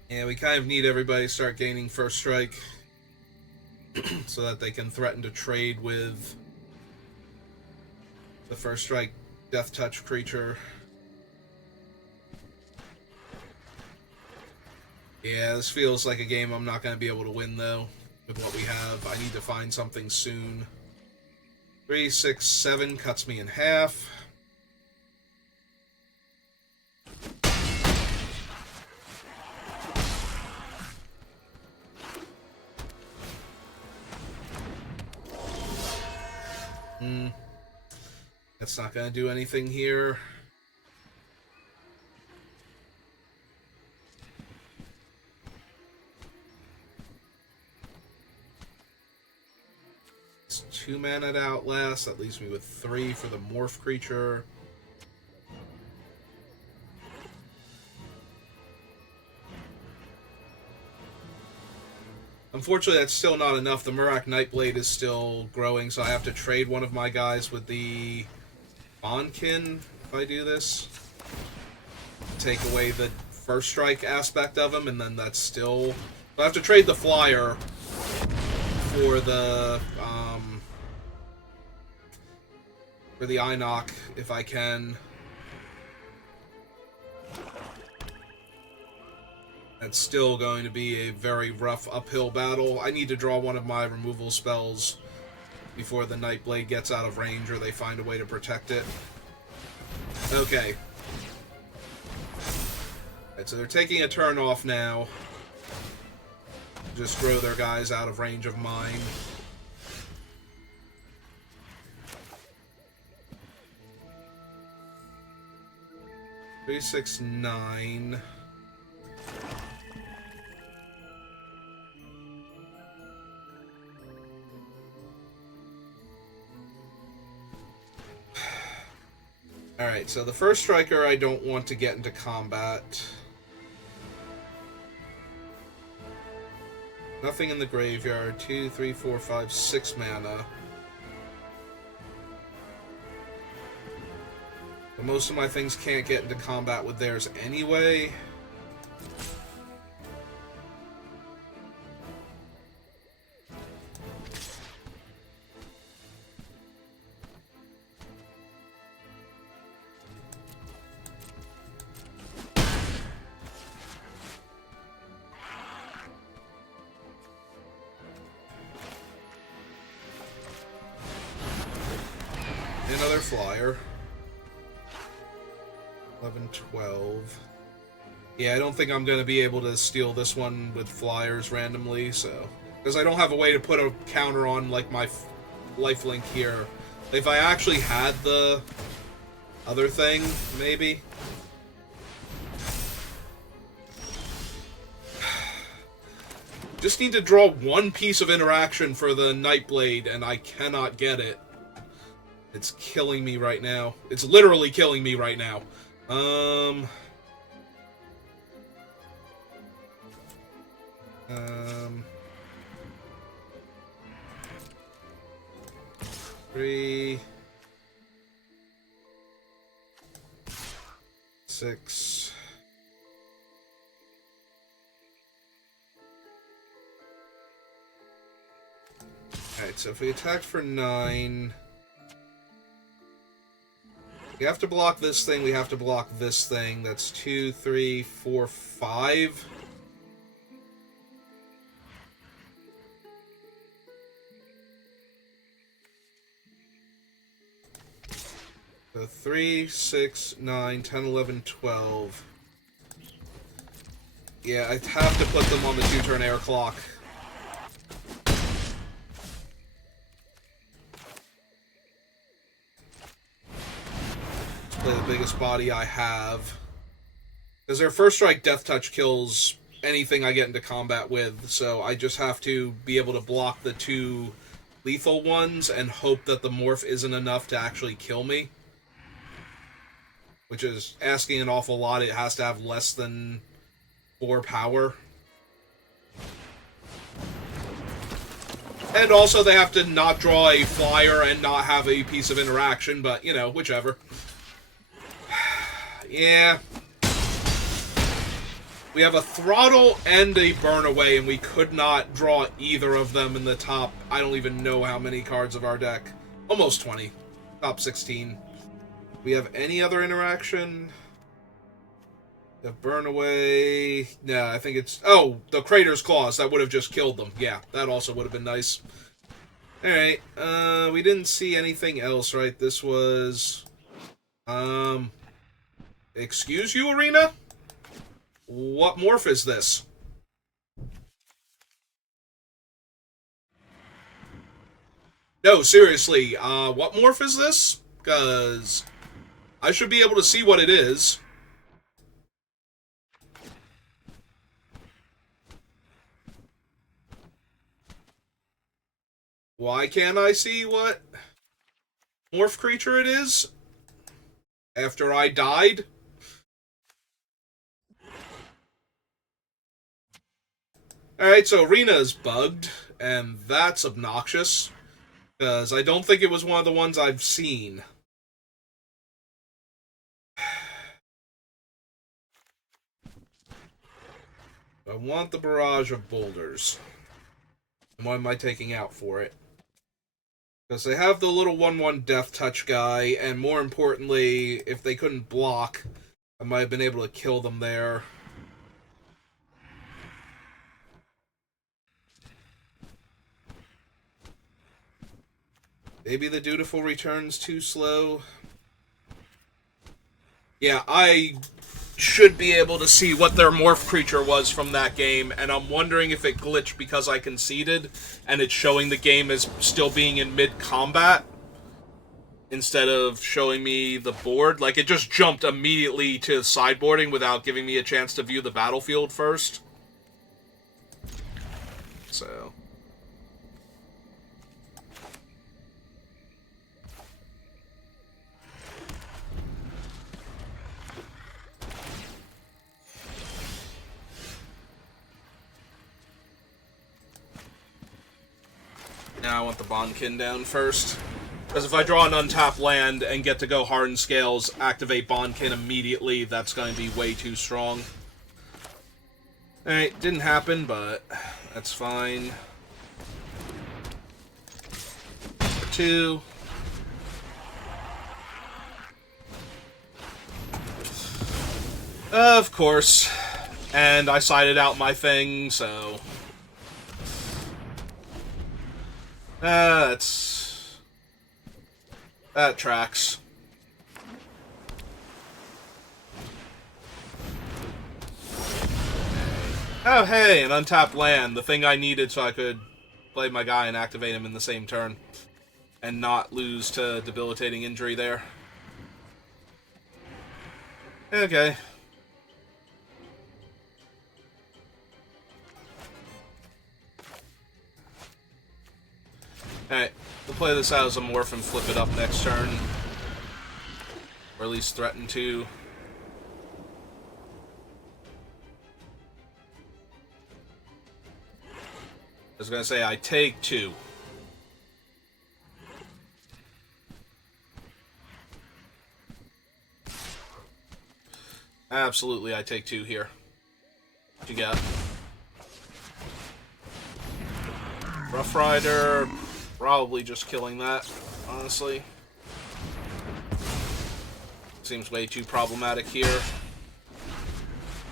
Yeah, we kind of need everybody to start gaining first strike so that they can threaten to trade with the first strike death touch creature. Yeah, this feels like a game I'm not going to be able to win, though, with what we have. I need to find something soon. 3, 6, 7 cuts me in half. That's not going to do anything here. It's 2 mana to Outlast. That leaves me with 3 for the Morph creature. Unfortunately, that's still not enough. The Murak Nightblade is still growing, so I have to trade one of my guys with the Bonkin if I do this. Take away the first strike aspect of him, and then that's still... I have to trade the flyer for the Inoc if I can. That's still going to be a very rough uphill battle. I need to draw one of my removal spells before the Nightblade gets out of range or they find a way to protect it. Okay. Alright, so they're taking a turn off now. Just throw their guys out of range of mine. Three, 6, 9. Alright, so the first striker I don't want to get into combat. Nothing in the graveyard. 2, 3, 4, 5, 6 mana. But most of my things can't get into combat with theirs anyway. Another flyer. 11, 12. Yeah, I don't think I'm going to be able to steal this one with flyers randomly, so... Because I don't have a way to put a counter on, like, my lifelink here. If I actually had the other thing, maybe. Just need to draw one piece of interaction for the Nightblade, and I cannot get it. It's killing me right now. It's literally killing me right now. 3, 6, Alright, so if we attack for 9... We have to block this thing, we have to block this thing. That's 2, 3, 4, 5. So 3, 6, 9, 10, 11, 12. Yeah, I'd have to put them on the 2-turn air clock. Play the biggest body I have. Because their first strike death touch kills anything I get into combat with, so I just have to be able to block the 2 lethal ones and hope that the morph isn't enough to actually kill me. Which is asking an awful lot. It has to have less than 4 power. And also they have to not draw a flyer and not have a piece of interaction, but, you know, whichever. Yeah. We have a throttle and a burn away, and we could not draw either of them in the top, I don't even know how many cards of our deck. Almost 20. Top 16. We have any other interaction? The burn away... No, I think it's... Oh, the Crater's Claws. That would have just killed them. Yeah, that also would have been nice. Alright, we didn't see anything else, right? This was... Excuse you, Arena? What morph is this? No, seriously, what morph is this? Because I should be able to see what it is. Why can't I see what morph creature it is? After I died? Alright, so Arena is bugged, and that's obnoxious, because I don't think it was one of the ones I've seen. I want the Barrage of Boulders. And what am I taking out for it? Because they have the little 1/1 Death Touch guy, and more importantly, if they couldn't block, I might have been able to kill them there. Maybe the Dutiful Return's too slow. Yeah, I should be able to see what their morph creature was from that game, and I'm wondering if it glitched because I conceded, and it's showing the game as still being in mid-combat, instead of showing me the board. Like, it just jumped immediately to sideboarding without giving me a chance to view the battlefield first. So... Now I want the Bondkin down first. Because if I draw an untapped land and get to go Hardened Scales, activate Bondkin immediately, that's going to be way too strong. Alright, didn't happen, but that's fine. For 2. Of course. And I sided out my thing, so... that tracks. Oh, hey, an untapped land. The thing I needed so I could play my guy and activate him in the same turn. And not lose to debilitating injury there. Okay. Alright, we'll play this out as a morph and flip it up next turn. Or at least threaten to. I was gonna say, I take 2. Absolutely, I take 2 here. What you got? Rough Rider, Probably just killing that, honestly. Seems way too problematic here.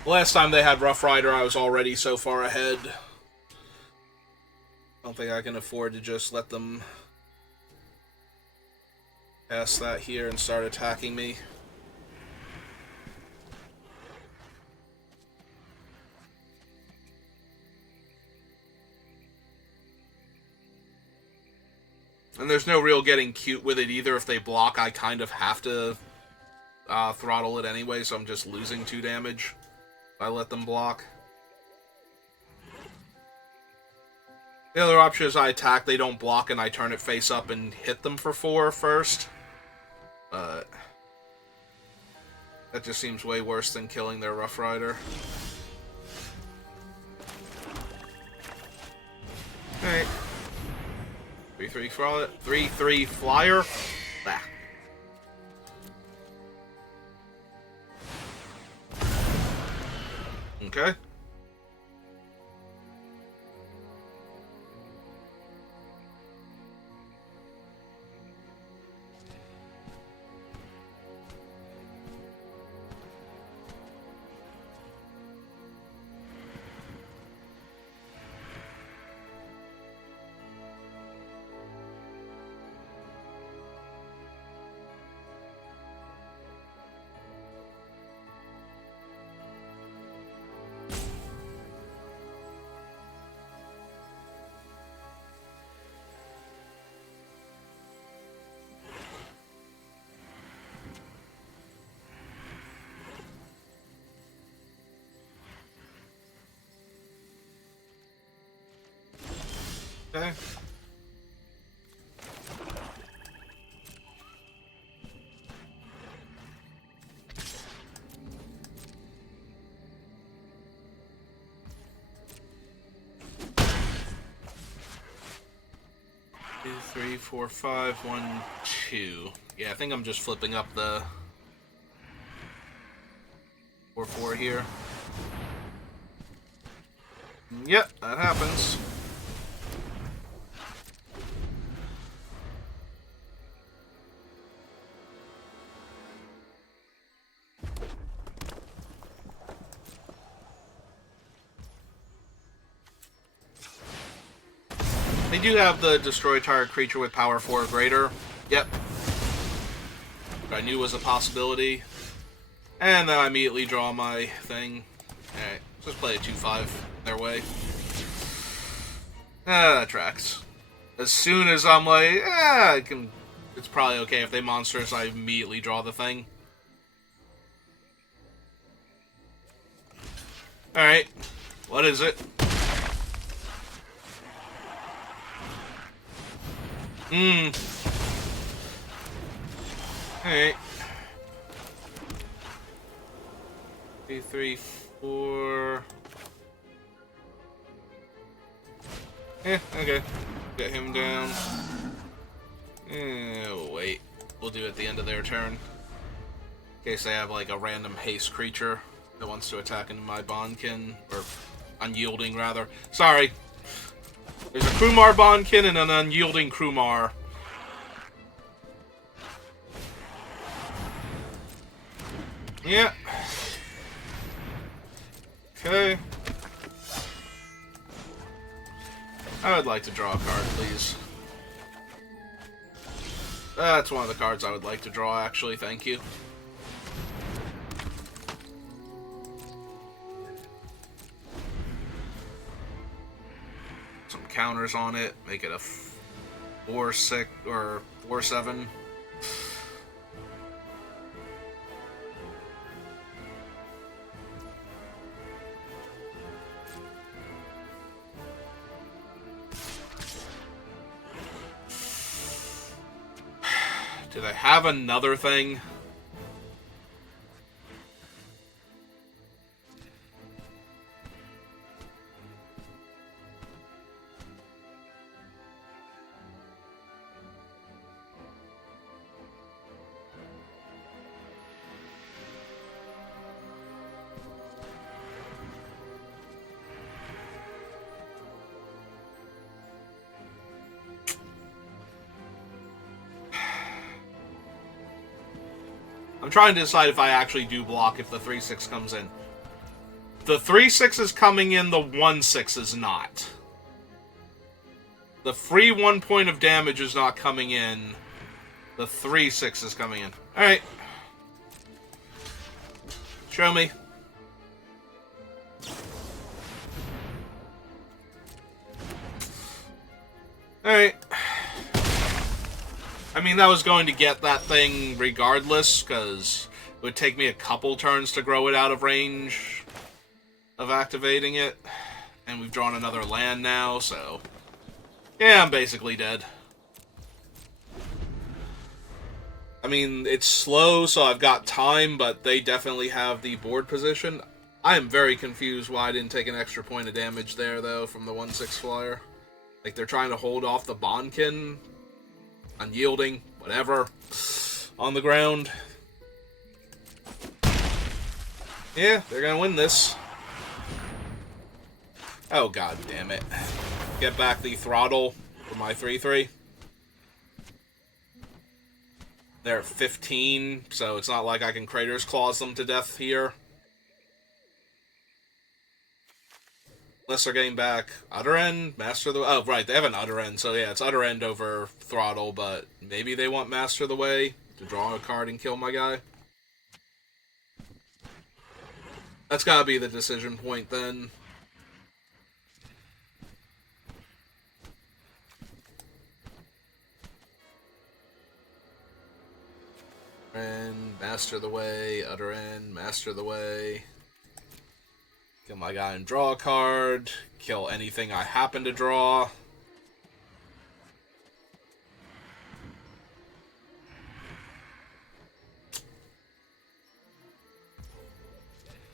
Last time they had Rough Rider, I was already so far ahead. I don't think I can afford to just let them pass that here and start attacking me. And there's no real getting cute with it either. If they block, I kind of have to throttle it anyway, so I'm just losing 2 damage if I let them block. The other option is I attack, they don't block, and I turn it face up and hit them for 4 first. But that just seems way worse than killing their Rough Rider. Alright. 3-3 for 3-3 flyer. Bah. Okay. Okay. Two, 3, 4, 5, 1, 2. Yeah, I think I'm just flipping up the 4-4 here. Yep, that happens. They do have the destroy target creature with power 4 or greater. Yep. Which I knew was a possibility. And then I immediately draw my thing. Alright, just play a 2-5 their way. That tracks. As soon as I'm like, I can... It's probably okay if they monsters, I immediately draw the thing. Alright. What is it? Alright. 2, 3, 4. Okay. Get him down. Wait. We'll do it at the end of their turn. In case they have like a random haste creature that wants to attack into my Bondkin. Or unyielding, rather. Sorry. There's a Krumar Bondkin and an unyielding Krumar. Yeah. Okay. I would like to draw a card, please. That's one of the cards I would like to draw, actually. Thank you. Some counters on it. Make it a 4-6 or 4-7. Do they have another thing? I'm trying to decide if I actually do block if the 3/6 comes in. The 3/6 is coming in, the 1/6 is not. The free 1 point of damage is not coming in. The 3/6 is coming in. Alright. Show me. Alright. I mean, that was going to get that thing regardless, because it would take me a couple turns to grow it out of range of activating it. And we've drawn another land now, so... yeah, I'm basically dead. I mean, it's slow, so I've got time, but they definitely have the board position. I am very confused why I didn't take an extra point of damage there, though, from the 1/6 flyer. Like, they're trying to hold off the Bonkin, unyielding, whatever, on the ground. Yeah, they're gonna win this. Oh, god damn it. Get back the throttle for my 3/3. They're at 15, so it's not like I can Crater's Claws them to death here. Unless they're getting back Utter End, Master of the... oh, right, they have an Utter End, so yeah, it's Utter End over Throttle, but maybe they want Master of the Way to draw a card and kill my guy. That's gotta be the decision point, then. And Master of the Way, Utter End, Master of the Way. Kill my guy and draw a card. Kill anything I happen to draw.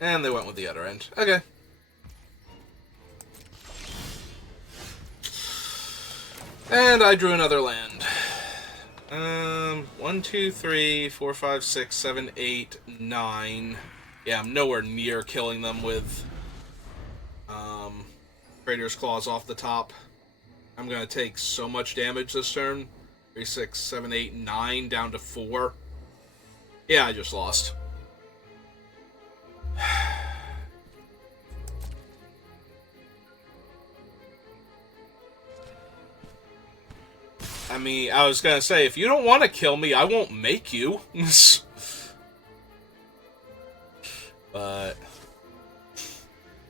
And they went with the Utter End. Okay. And I drew another land. 1, 2, 3, 4, 5, 6, 7, 8, 9. Yeah, I'm nowhere near killing them with Crater's Claws off the top. I'm gonna take so much damage this turn. 3, 6, 7, 8, 9 down to 4. Yeah, I just lost. I mean, I was gonna say, if you don't want to kill me, I won't make you. But...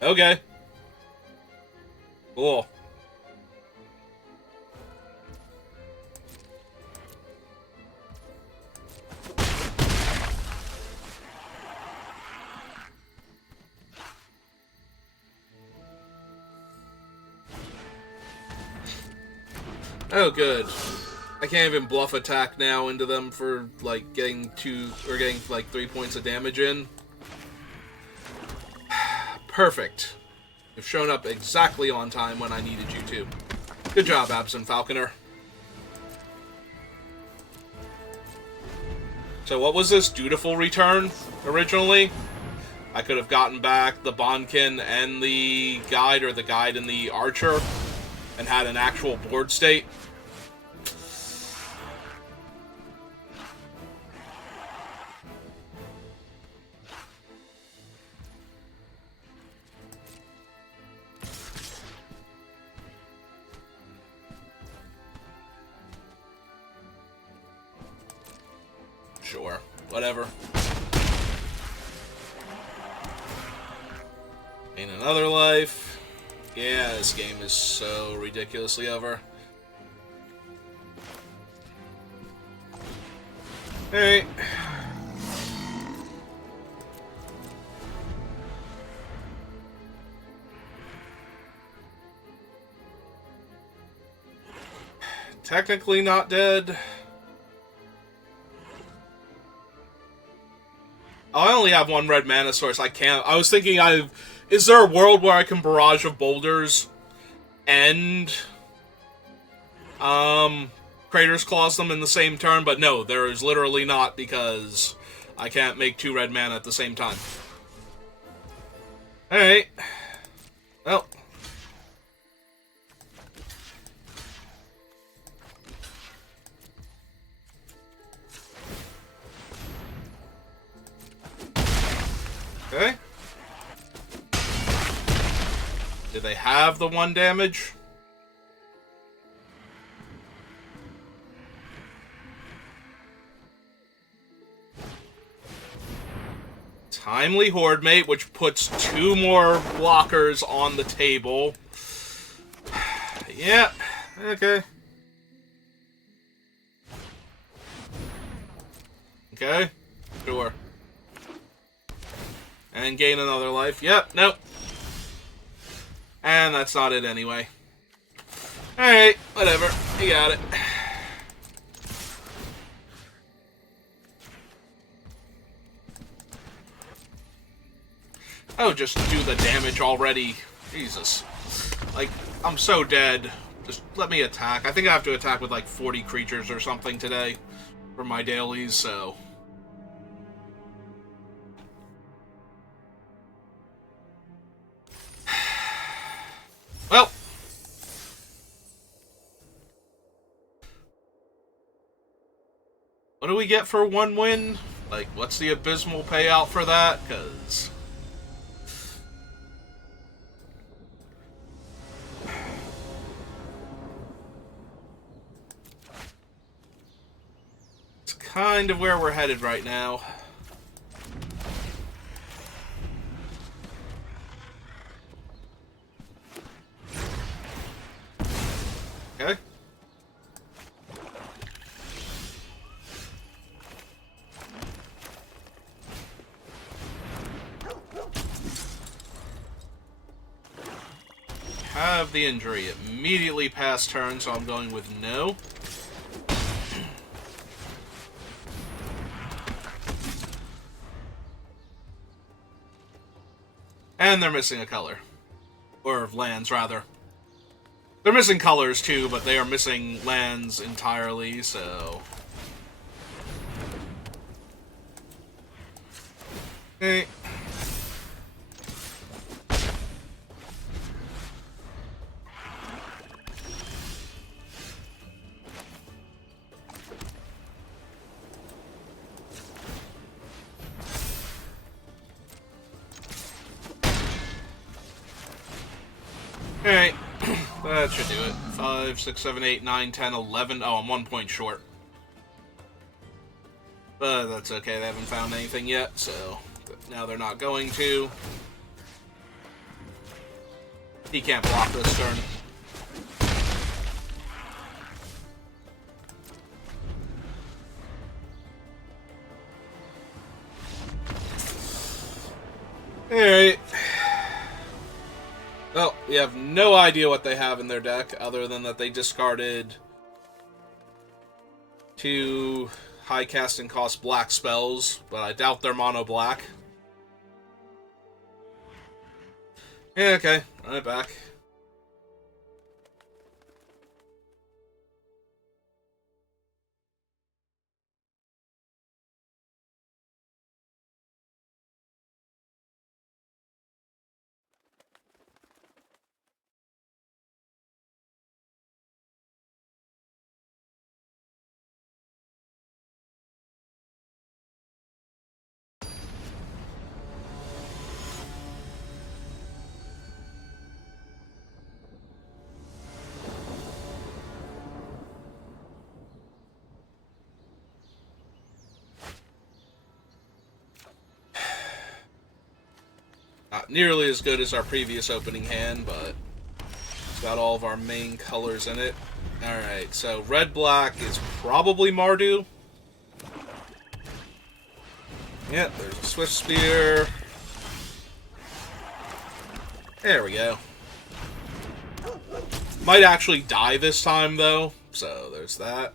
okay. Cool. Oh, good. I can't even bluff attack now into them for, like, getting 3 points of damage in. Perfect. You've shown up exactly on time when I needed you to. Good job, Absent Falconer. So what was this dutiful return, originally? I could have gotten back the Bonkin and the Guide, or the Guide and the Archer, and had an actual board state. Sure, whatever. In another life. Yeah, this game is so ridiculously over. Alright. Technically not dead. I only have one red mana source. I can't. I was thinking, is there a world where I can Barrage of Boulders and Crater's Claws them in the same turn? But no, there is literally not, because I can't make 2 red mana at the same time. Alright. Well. Do they have the 1 damage? Timely Horde Mate, which puts 2 more blockers on the table. Yeah, okay. Okay, sure. And gain another life. Yep, nope. And that's not it anyway. Alright, whatever. You got it. Oh, just do the damage already. Jesus. Like, I'm so dead. Just let me attack. I think I have to attack with like 40 creatures or something today for my dailies, so... Well. What do we get for 1 win? Like, what's the abysmal payout for that? Because... it's kind of where we're headed right now. Okay. Have the injury. Immediately pass turn, so I'm going with no. And they're missing a color. Or lands, rather. They're missing colors, too, but they are missing lands entirely, so... Okay. Alright. That should do it. 5, 6, 7, 8, 9, 10, 11. Oh, I'm 1 point short. But that's okay. They haven't found anything yet, so now they're not going to. He can't block this turn. Alright. Well, we have no idea what they have in their deck, other than that they discarded 2 high casting cost black spells, but I doubt they're mono black. Yeah, okay. Run it back. Not nearly as good as our previous opening hand, but it's got all of our main colors in it. Alright, so red-black is probably Mardu. Yep, there's a Swift Spear. There we go. Might actually die this time, though, so there's that.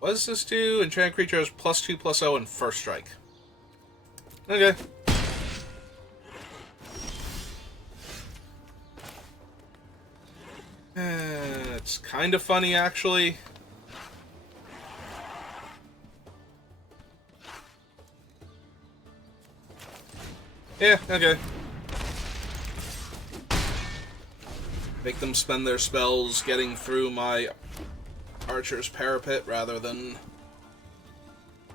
What does this do? Enchanted creature has +2/+0 and first strike. Okay. It's kind of funny, actually. Yeah, okay. Make them spend their spells getting through my Archer's Parapet rather than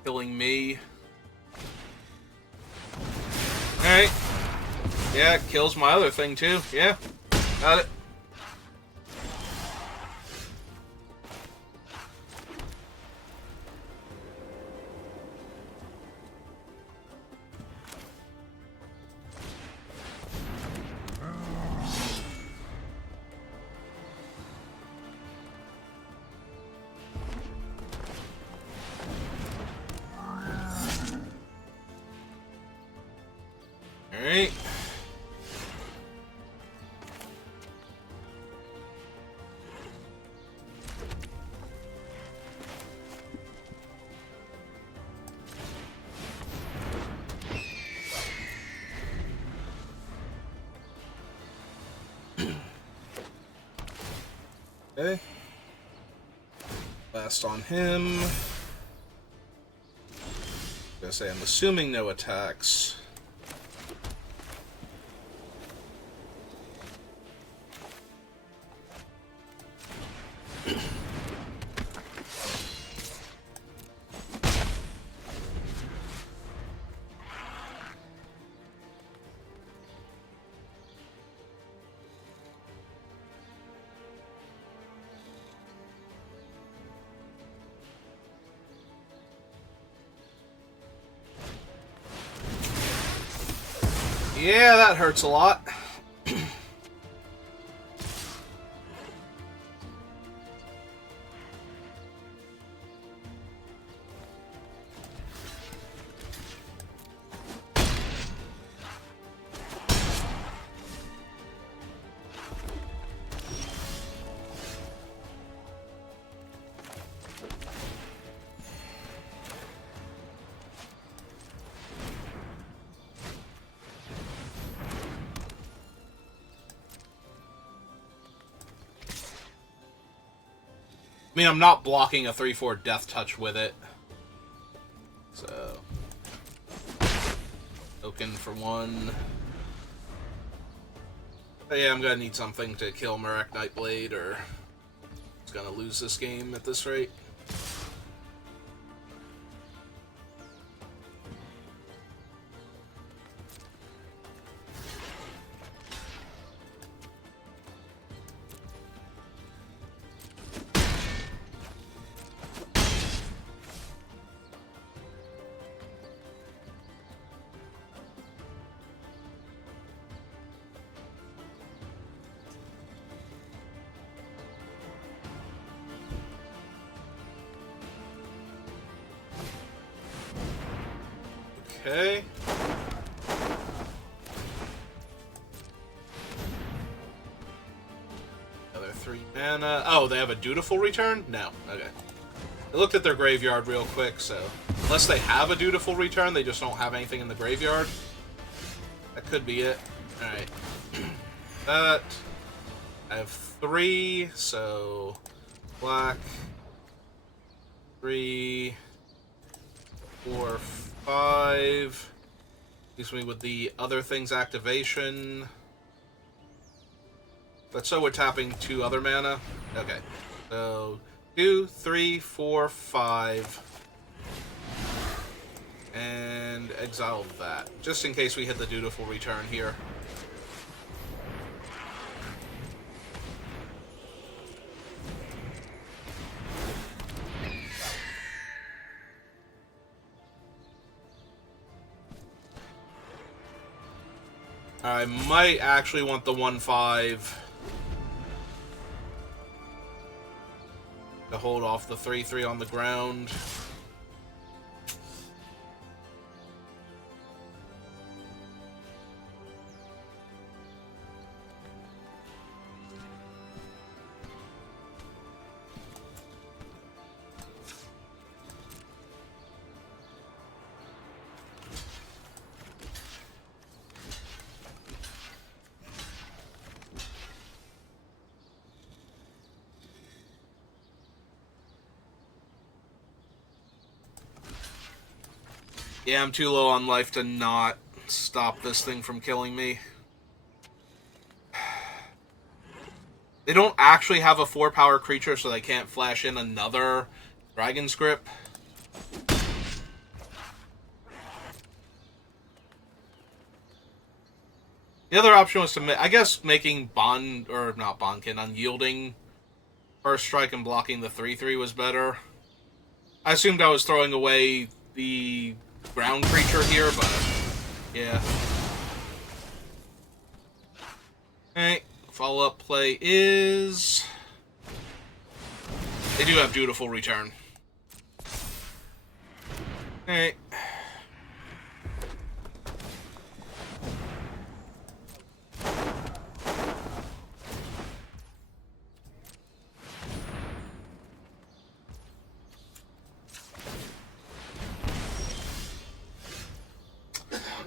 killing me. Alright. Yeah, it kills my other thing too. Yeah, got it. Alright. Okay. Last on him. Gonna say I'm assuming no attacks. Yeah, that hurts a lot. I mean, I'm not blocking a 3/4 death touch with it. So, token for one. But yeah, I'm gonna need something to kill Marek Nightblade, or it's gonna lose this game at this rate. Okay. Another 3 mana. Oh, they have a dutiful return? No. Okay. I looked at their graveyard real quick, so unless they have a dutiful return, they just don't have anything in the graveyard. That could be it. Alright. That. I have 3, so black. 3, 4, 5. Leaves me with the other thing's activation. But so we're tapping 2 other mana. Okay. So 2, 3, 4, 5. And exile that. Just in case we hit the dutiful return here. I might actually want the 1/5 to hold off the 3/3 on the ground. Yeah, I'm too low on life to not stop this thing from killing me. They don't actually have a 4-power creature, so they can't flash in another Dragon's Grip. The other option was to, I guess, making Bond, or not Bondkin, unyielding first strike and blocking the 3/3 was better. I assumed I was throwing away the ground creature here, but yeah. Alright, follow-up play is... They do have Dutiful Return. Alright.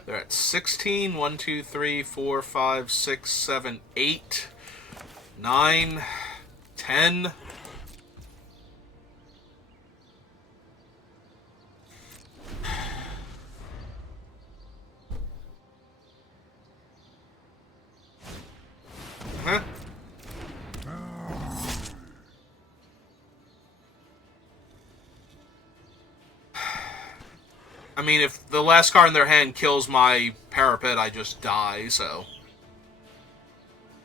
They're at 16. 1, 2, 3, 4, 5, 6, 7, 8, 9, 10. Huh? I mean, if the last card in their hand kills my parapet, I just die, so...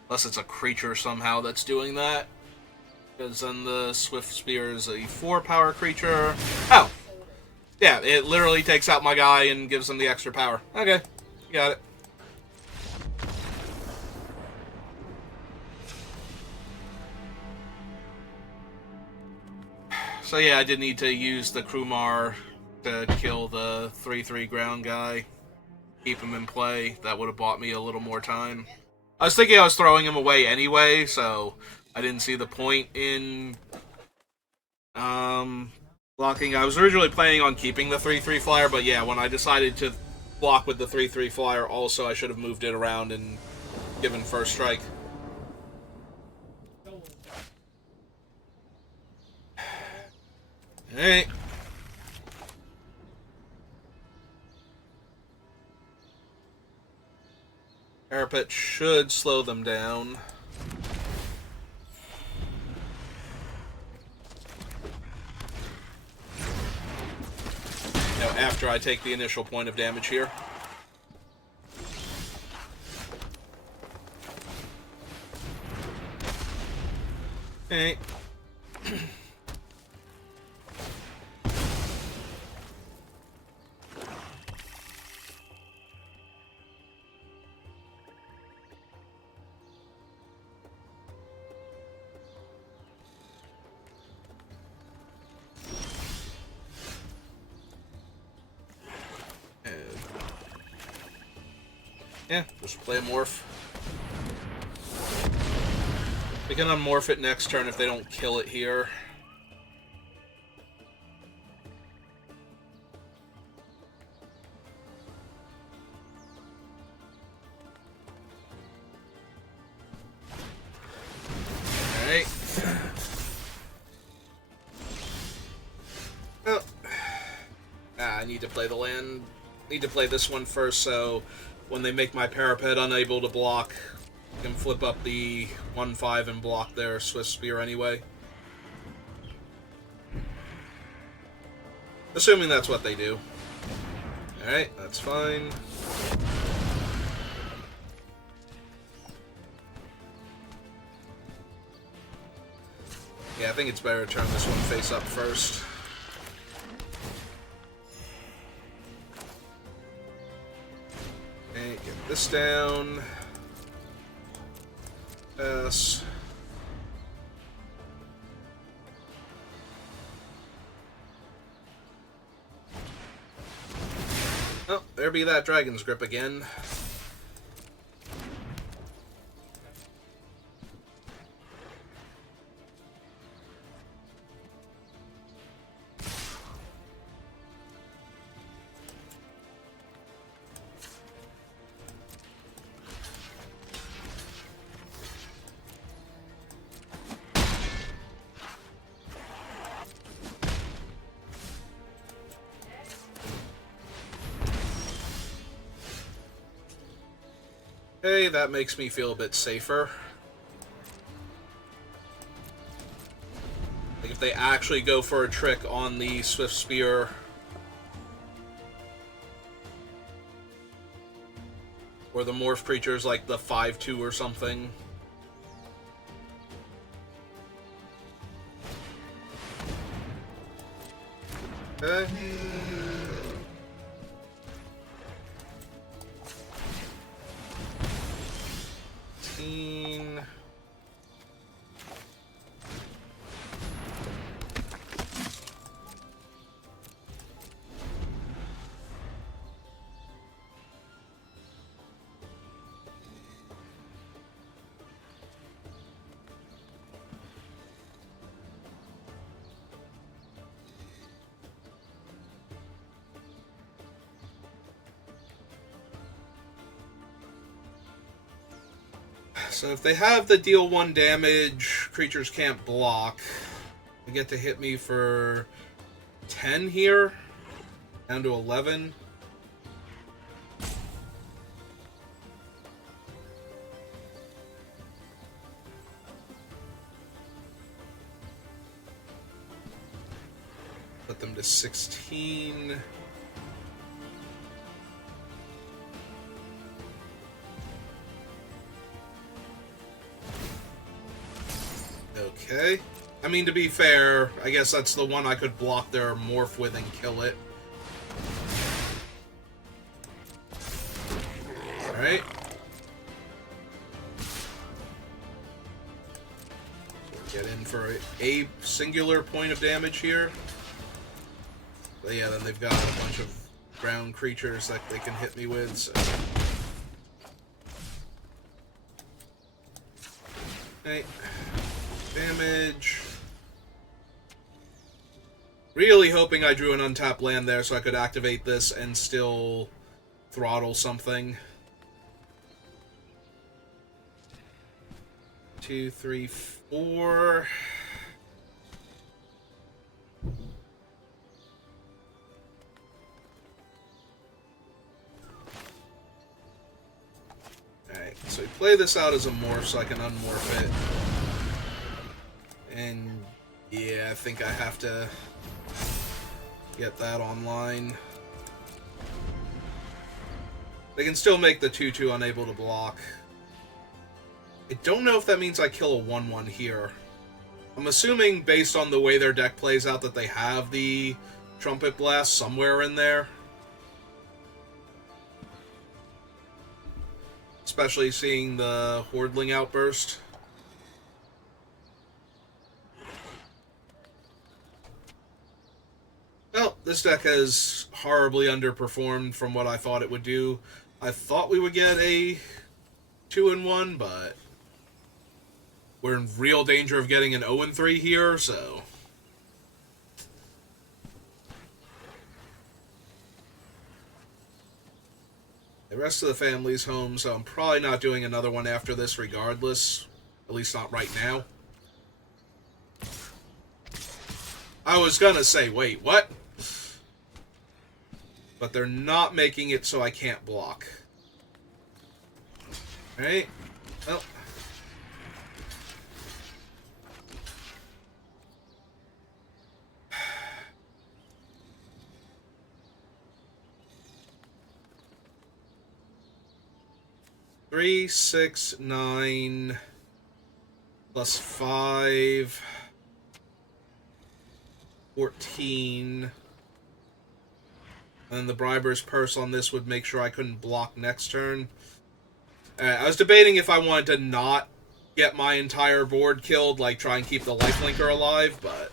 Unless it's a creature somehow that's doing that. Because then the Swift Spear is a 4-power creature. Oh! Yeah, it literally takes out my guy and gives him the extra power. Okay, got it. So yeah, I did need to use the Krumar to kill the 3/3 ground guy. Keep him in play. That would have bought me a little more time. I was thinking I was throwing him away anyway, so I didn't see the point in blocking. I was originally planning on keeping the 3/3 flyer, but yeah, when I decided to block with the 3/3 flyer, also I should have moved it around and given first strike. Alright. Parapet should slow them down. Now, after I take the initial point of damage here. Okay. Yeah, just play a morph. We can unmorph it next turn if they don't kill it here. Alright. Oh. I need to play the land. Need to play this one first, so when they make my parapet unable to block, I can flip up the 1/5 and block their Swift Spear anyway. Assuming that's what they do. Alright, that's fine. Yeah, I think it's better to turn this one face up first. Okay, get this down. Pass. Oh, there be that Dragon's Grip again. Okay, that makes me feel a bit safer. Like if they actually go for a trick on the Swift Spear. Or the morph creatures like the 5/2 or something. Okay. So if they have the deal 1 damage, creatures can't block. They get to hit me for 10 here, down to 11. Put them to 16. Okay. I mean, to be fair, I guess that's the one I could block their morph with and kill it. Alright. Get in for a singular point of damage here. But yeah, then they've got a bunch of ground creatures that they can hit me with, so... Okay. Damage. Really hoping I drew an untapped land there so I could activate this and still throttle something. 2, 3, 4. Alright, so we play this out as a morph so I can unmorph it. And yeah, I think I have to get that online. They can still make the 2/2 unable to block. I don't know if that means I kill a 1/1 here. I'm assuming, based on the way their deck plays out, that they have the Trumpet Blast somewhere in there. Especially seeing the Hordling Outburst. Well, this deck has horribly underperformed from what I thought it would do. I thought we would get a 2-1, but we're in real danger of getting an 0-3 here, so... The rest of the family's home, so I'm probably not doing another one after this regardless. At least not right now. I was gonna say, wait, what? But they're not making it so I can't block. Alright. Well. Three, 6, 9, plus 5, 14. And then the Briber's Purse on this would make sure I couldn't block next turn. I was debating if I wanted to not get my entire board killed, like try and keep the Lifelinker alive, but...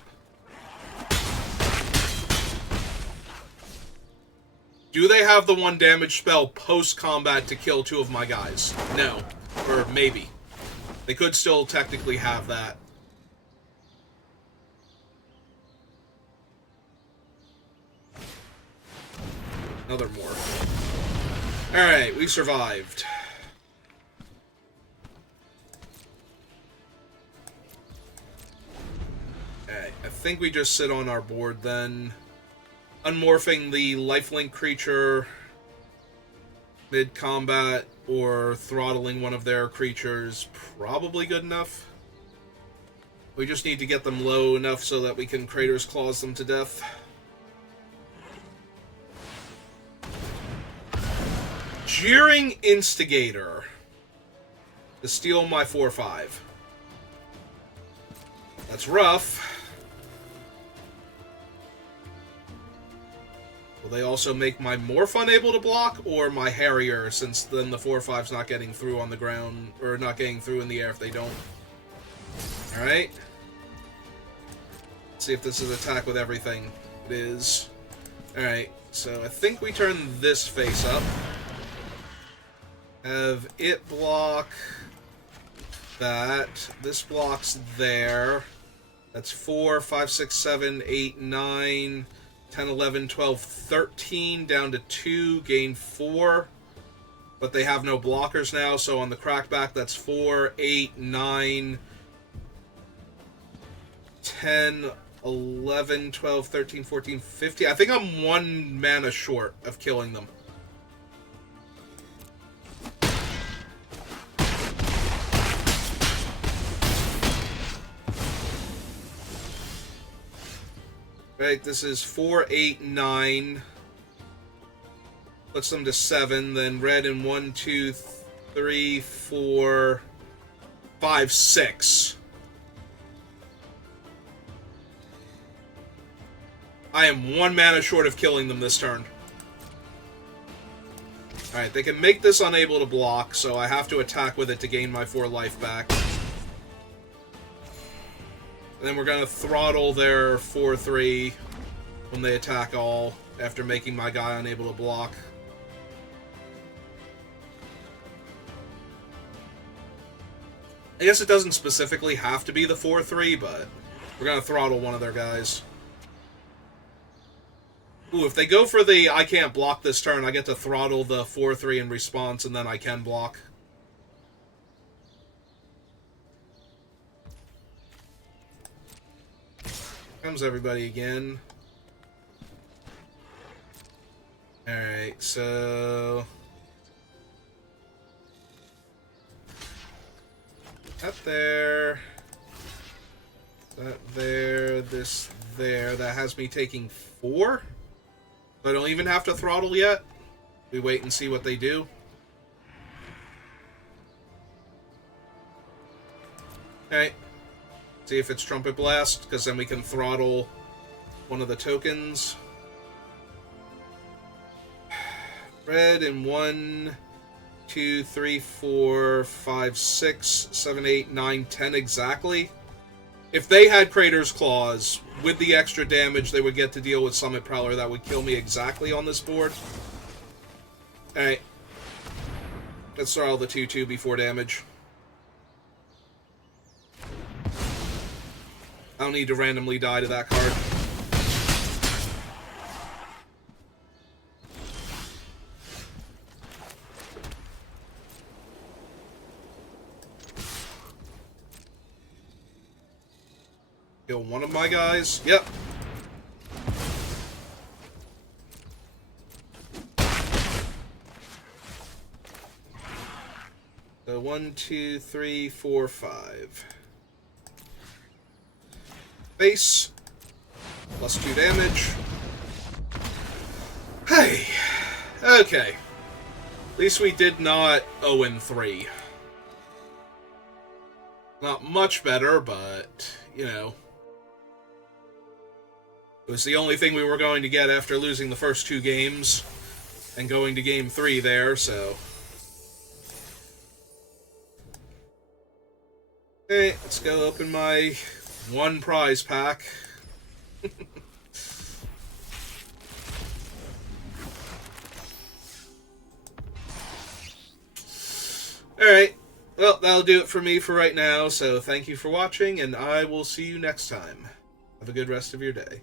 Do they have the 1 damage spell post-combat to kill 2 of my guys? No. Or maybe. They could still technically have that. Another morph. Alright, we survived. Alright, I think we just sit on our board then. Unmorphing the lifelink creature mid-combat or throttling one of their creatures, probably good enough. We just need to get them low enough so that we can Crater's Claws them to death. Jeering Instigator to steal my 4-5. That's rough. Will they also make my Morph unable to block, or my Harrier, since then the 4-5's not getting through on the ground, or not getting through in the air if they don't? Alright. Let's see if this is attack with everything. It is. Alright, so I think we turn this face up. Have it block that. This blocks there. That's 4, 5, 6, 7, 8, 9, 10, 11, 12, 13, down to 2, gain 4. But they have no blockers now, so on the crackback, that's 4, 8, 9, 10, 11, 12, 13, 14, 15. I think I'm 1 mana short of killing them. Right, this is 4, 8, 9. Puts them to 7. Then red in 1, 2, 3, 4, 5, 6. I am 1 mana short of killing them this turn. Alright, they can make this unable to block, so I have to attack with it to gain my 4 life back. And then we're going to throttle their 4-3 when they attack all, after making my guy unable to block. I guess it doesn't specifically have to be the 4-3, but we're going to throttle one of their guys. Ooh, if they go for the I can't block this turn, I get to throttle the 4-3 in response, and then I can block. Comes everybody again. Alright, so... that there. That there. This there. That has me taking 4? I don't even have to throttle yet. We wait and see what they do. Alright. See if it's Trumpet Blast, because then we can throttle one of the tokens. Red in 1, 2, 3, 4, 5, 6, 7, 8, 9, 10 exactly. If they had Crater's Claws, with the extra damage they would get to deal with Summit Prowler, that would kill me exactly on this board. Alright. Let's throttle the 2-2 before damage. I don't need to randomly die to that card. Kill one of my guys. Yep. So 1, 2, 3, 4, 5. Face. Plus 2 damage. Hey. Okay. At least we did not 0-3. Not much better, but, you know. It was the only thing we were going to get after losing the first 2 games and going to game 3 there, so. Okay, let's go open my 1 prize pack. Alright, well, that'll do it for me for right now, so thank you for watching, and I will see you next time. Have a good rest of your day.